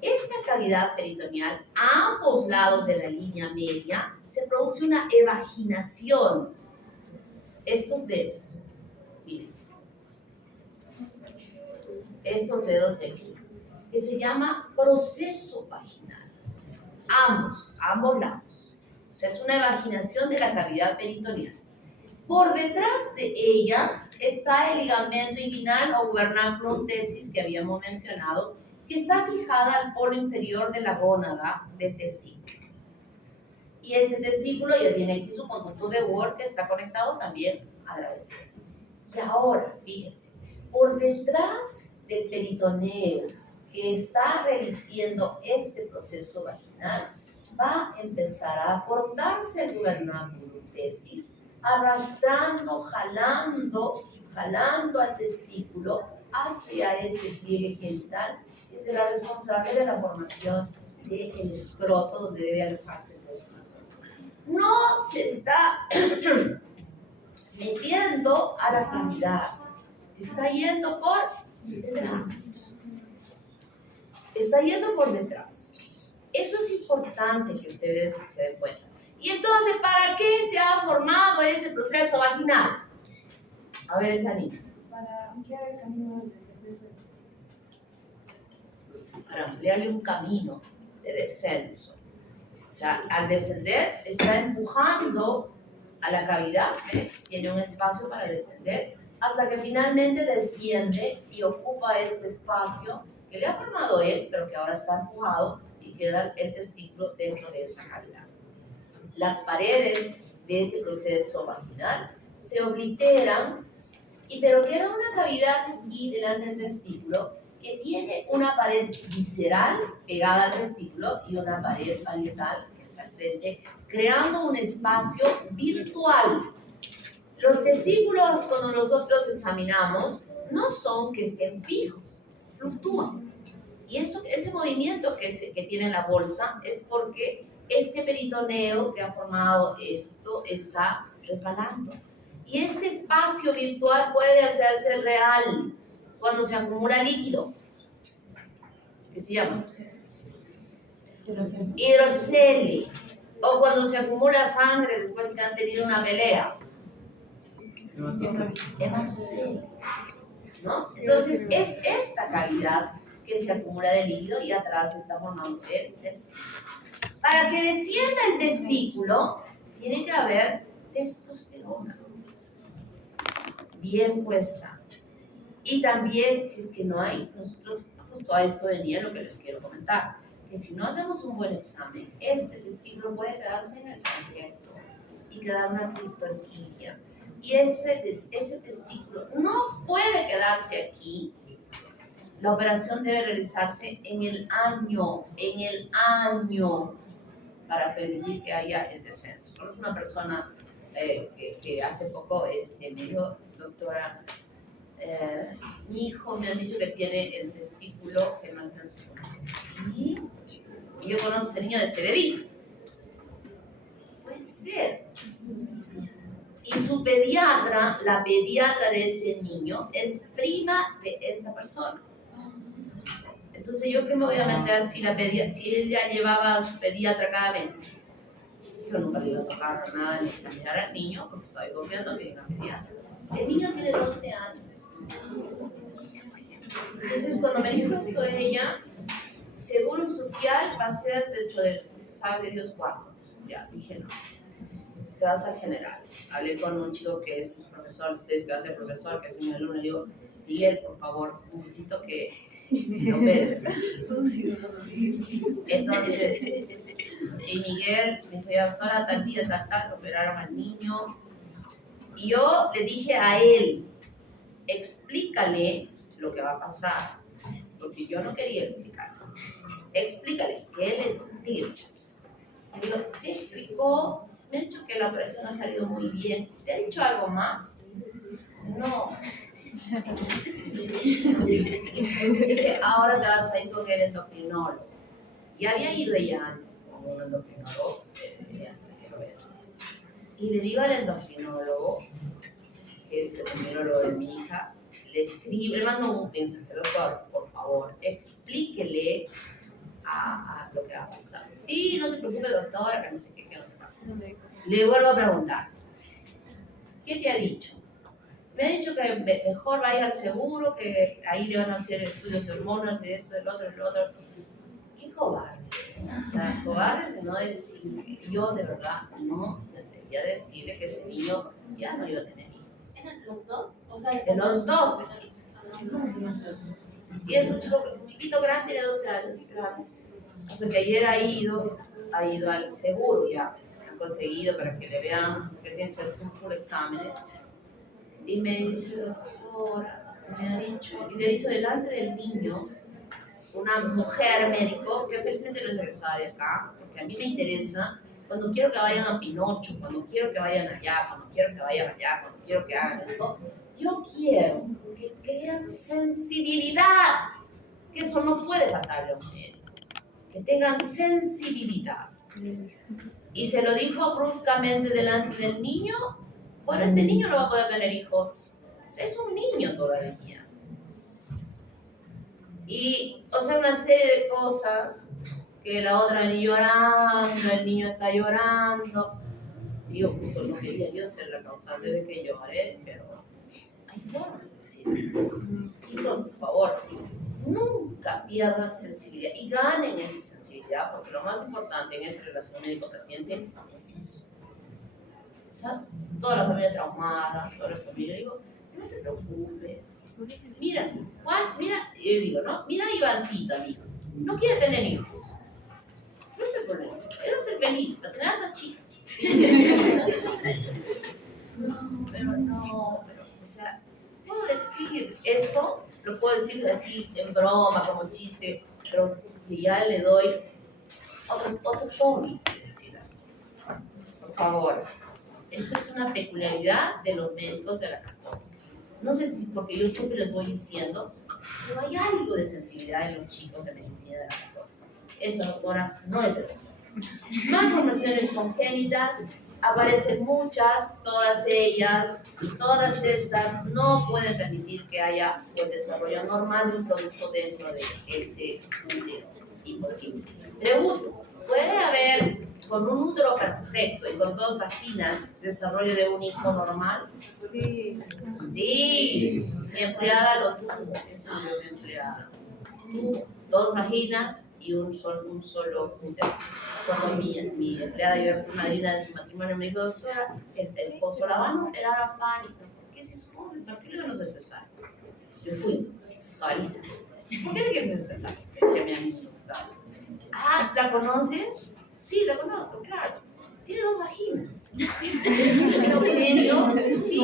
Esta cavidad peritoneal, a ambos lados de la línea media, se produce una evaginación. Estos dedos, miren, estos dedos de aquí, que se llama proceso vaginal. Ambos lados. O sea, es una evaginación de la cavidad peritoneal. Por detrás de ella está el ligamento inguinal o gubernaculum testis que habíamos mencionado, que está fijada al polo inferior de la gónada del testículo. Y este testículo ya tiene aquí su conducto de Ward que está conectado también a la vesícula. Y ahora, fíjense, por detrás del peritoneo que está revistiendo este proceso vaginal, va a empezar a cortarse el gubernáculo testis, arrastrando, jalando al testículo hacia este pliegue genital, que será responsable de la formación del escroto donde debe alojarse el testículo. No se está metiendo a la cavidad, está yendo por detrás. Está yendo por detrás. Eso es importante que ustedes se den cuenta. Y entonces, ¿para qué se ha formado ese proceso vaginal? A ver esa niña. Para ampliar el camino del descenso. Para ampliarle un camino de descenso. O sea, al descender está empujando a la cavidad, ¿eh? Tiene un espacio para descender, hasta que finalmente desciende y ocupa este espacio que le ha formado él, pero que ahora está empujado y queda el testículo dentro de esa cavidad. Las paredes de este proceso vaginal se obliteran, pero queda una cavidad aquí delante del testículo que tiene una pared visceral pegada al testículo y una pared parietal que está al frente, creando un espacio virtual. Los testículos, cuando nosotros examinamos, no son que estén fijos, fluctúan. Y ese movimiento que tiene la bolsa es porque este peritoneo que ha formado esto está resbalando. Y este espacio virtual puede hacerse real cuando se acumula líquido. ¿Qué se llama? Hidrocele. O cuando se acumula sangre después que han tenido una pelea. Hematocele. ¿No? Entonces es esta cavidad que se acumula de líquido y atrás está formándose el testículo. Para que descienda el testículo, tiene que haber testosterona bien puesta. Y también, si es que no hay, nosotros justo a esto venía lo que les quiero comentar, que si no hacemos un buen examen, este testículo puede quedarse en el trayecto y quedar una criptorquidia. Y ese testículo no puede quedarse aquí. La operación debe realizarse en el año, para prevenir que haya el descenso. Conozco una persona que hace poco me dijo, doctora, mi hijo me han dicho que tiene el testículo que no está en su posición. Y yo conozco a ese niño desde bebé. Puede ser. Y su pediatra, la pediatra de este niño, es prima de esta persona. Entonces, ¿yo qué me voy a meter si ella llevaba a su pediatra cada mes? Yo nunca le iba a tocar nada ni examinar al niño porque estoy confiando que hay una pediatra. El niño tiene 12 años. Entonces, cuando me dijo eso ella, seguro social va a ser dentro del, sabe Dios cuánto. Ya, dije no. Te vas al general. Hablé con un chico que es profesor, ustedes que va a ser profesor, que es mi alumno, le digo, Miguel, por favor, necesito que lo operes. Entonces, y Miguel me dijo, doctora, tal día, tal, operaron al niño. Y yo le dije a él, explícale lo que va a pasar, porque yo no quería explicarle. Explícale, que él entienda. Le digo, te explicó, me ha dicho que la operación ha salido muy bien. ¿Te ha dicho algo más? No. Dije, ahora te vas a ir con el endocrinólogo. Ya había ido ella antes con un endocrinólogo, y le digo al endocrinólogo, que es el endocrinólogo de mi hija, le mando un mensaje, doctor, por favor, explíquele a lo que va a pasar. Y no se preocupe, doctora, que no sé qué, que no sé qué. Le vuelvo a preguntar, ¿qué te ha dicho? Me ha dicho que mejor va a ir al seguro, que ahí le van a hacer estudios de hormonas, de esto, del otro, del otro. Qué cobarde. O sea, cobarde de no decirle. Yo de verdad no debería decirle que ese niño ya no iba a tener hijos. ¿Eran los dos? O sea, De los dos testigos. Y es un chico chiquito, grande, de 12 años, grande. Hasta que ayer ha ido al seguro ya. Han conseguido para que le vean, que tienen que hacer full exámenes. Y me dice, doctora, me ha dicho, y le he dicho delante del niño, una mujer médico que felizmente no es egresada de acá, porque a mí me interesa cuando quiero que vayan a Pinocho, cuando quiero que vayan allá, cuando quiero que vayan allá, cuando quiero que hagan esto. Yo quiero que crean sensibilidad, que eso no puede faltarle a un médico, que tengan sensibilidad. Y se lo dijo bruscamente delante del niño. Bueno, este niño no va a poder tener hijos, es un niño todavía. Y, o sea, una serie de cosas que la otra venía llorando, el niño está llorando. Y yo justo no quería yo ser la causante de que llore, pero hay formas de decir cosas. Chicos, por favor, nunca pierdan sensibilidad y ganen esa sensibilidad, porque lo más importante en esa relación médico-paciente es eso. O sea, toda la familia traumada, toda la familia, digo, no te preocupes. Mira, Juan, mira, yo digo, ¿no? Mira a Ivancita, amigo, no quiere tener hijos. No es el problema, él va a ser feliz, va a tener hartas chicas. No, pero, o sea, puedo decir eso, lo puedo decir así en broma, como chiste, pero que ya le doy otro tono de decir las cosas. Por favor, eso es una peculiaridad de los médicos de la Católica. No sé si porque yo siempre les voy diciendo, pero hay algo de sensibilidad en los chicos de medicina de la Católica. Eso, doctora, no es el doctor. Malformaciones congénitas aparecen muchas, todas estas no pueden permitir que haya el desarrollo normal de un producto dentro de ese útero. Imposible. Pregunto, ¿puede haber con un útero perfecto y con 2 vaginas desarrollo de un hijo normal? Sí. Sí, mi empleada lo tuvo, esa es mi empleada. Tuvo 2 vaginas y un solo útero. Cuando mi empleada, yo fui madrina de su matrimonio, me dijo, doctora, el esposo la van a operar a París. ¿Por qué si es joven? ¿Por qué le van a hacer cesárea? Yo fui, París. ¿Por qué le quieres hacer cesárea? Que mi amigo estaba. Ah, ¿la conoces? Sí, la conozco, claro. Tiene 2 vaginas. ¿En serio? Sí.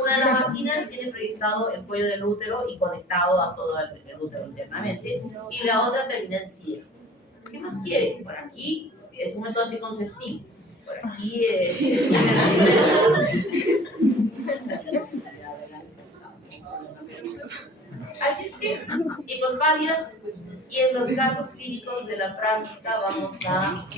Una de las vaginas tiene proyectado el cuello del útero y conectado a todo el útero internamente. Y la otra termina en cierre. ¿Qué más quiere? Por aquí es un método anticonceptivo. Por aquí es... Así es que, hipospadias, y en los casos clínicos de la práctica vamos a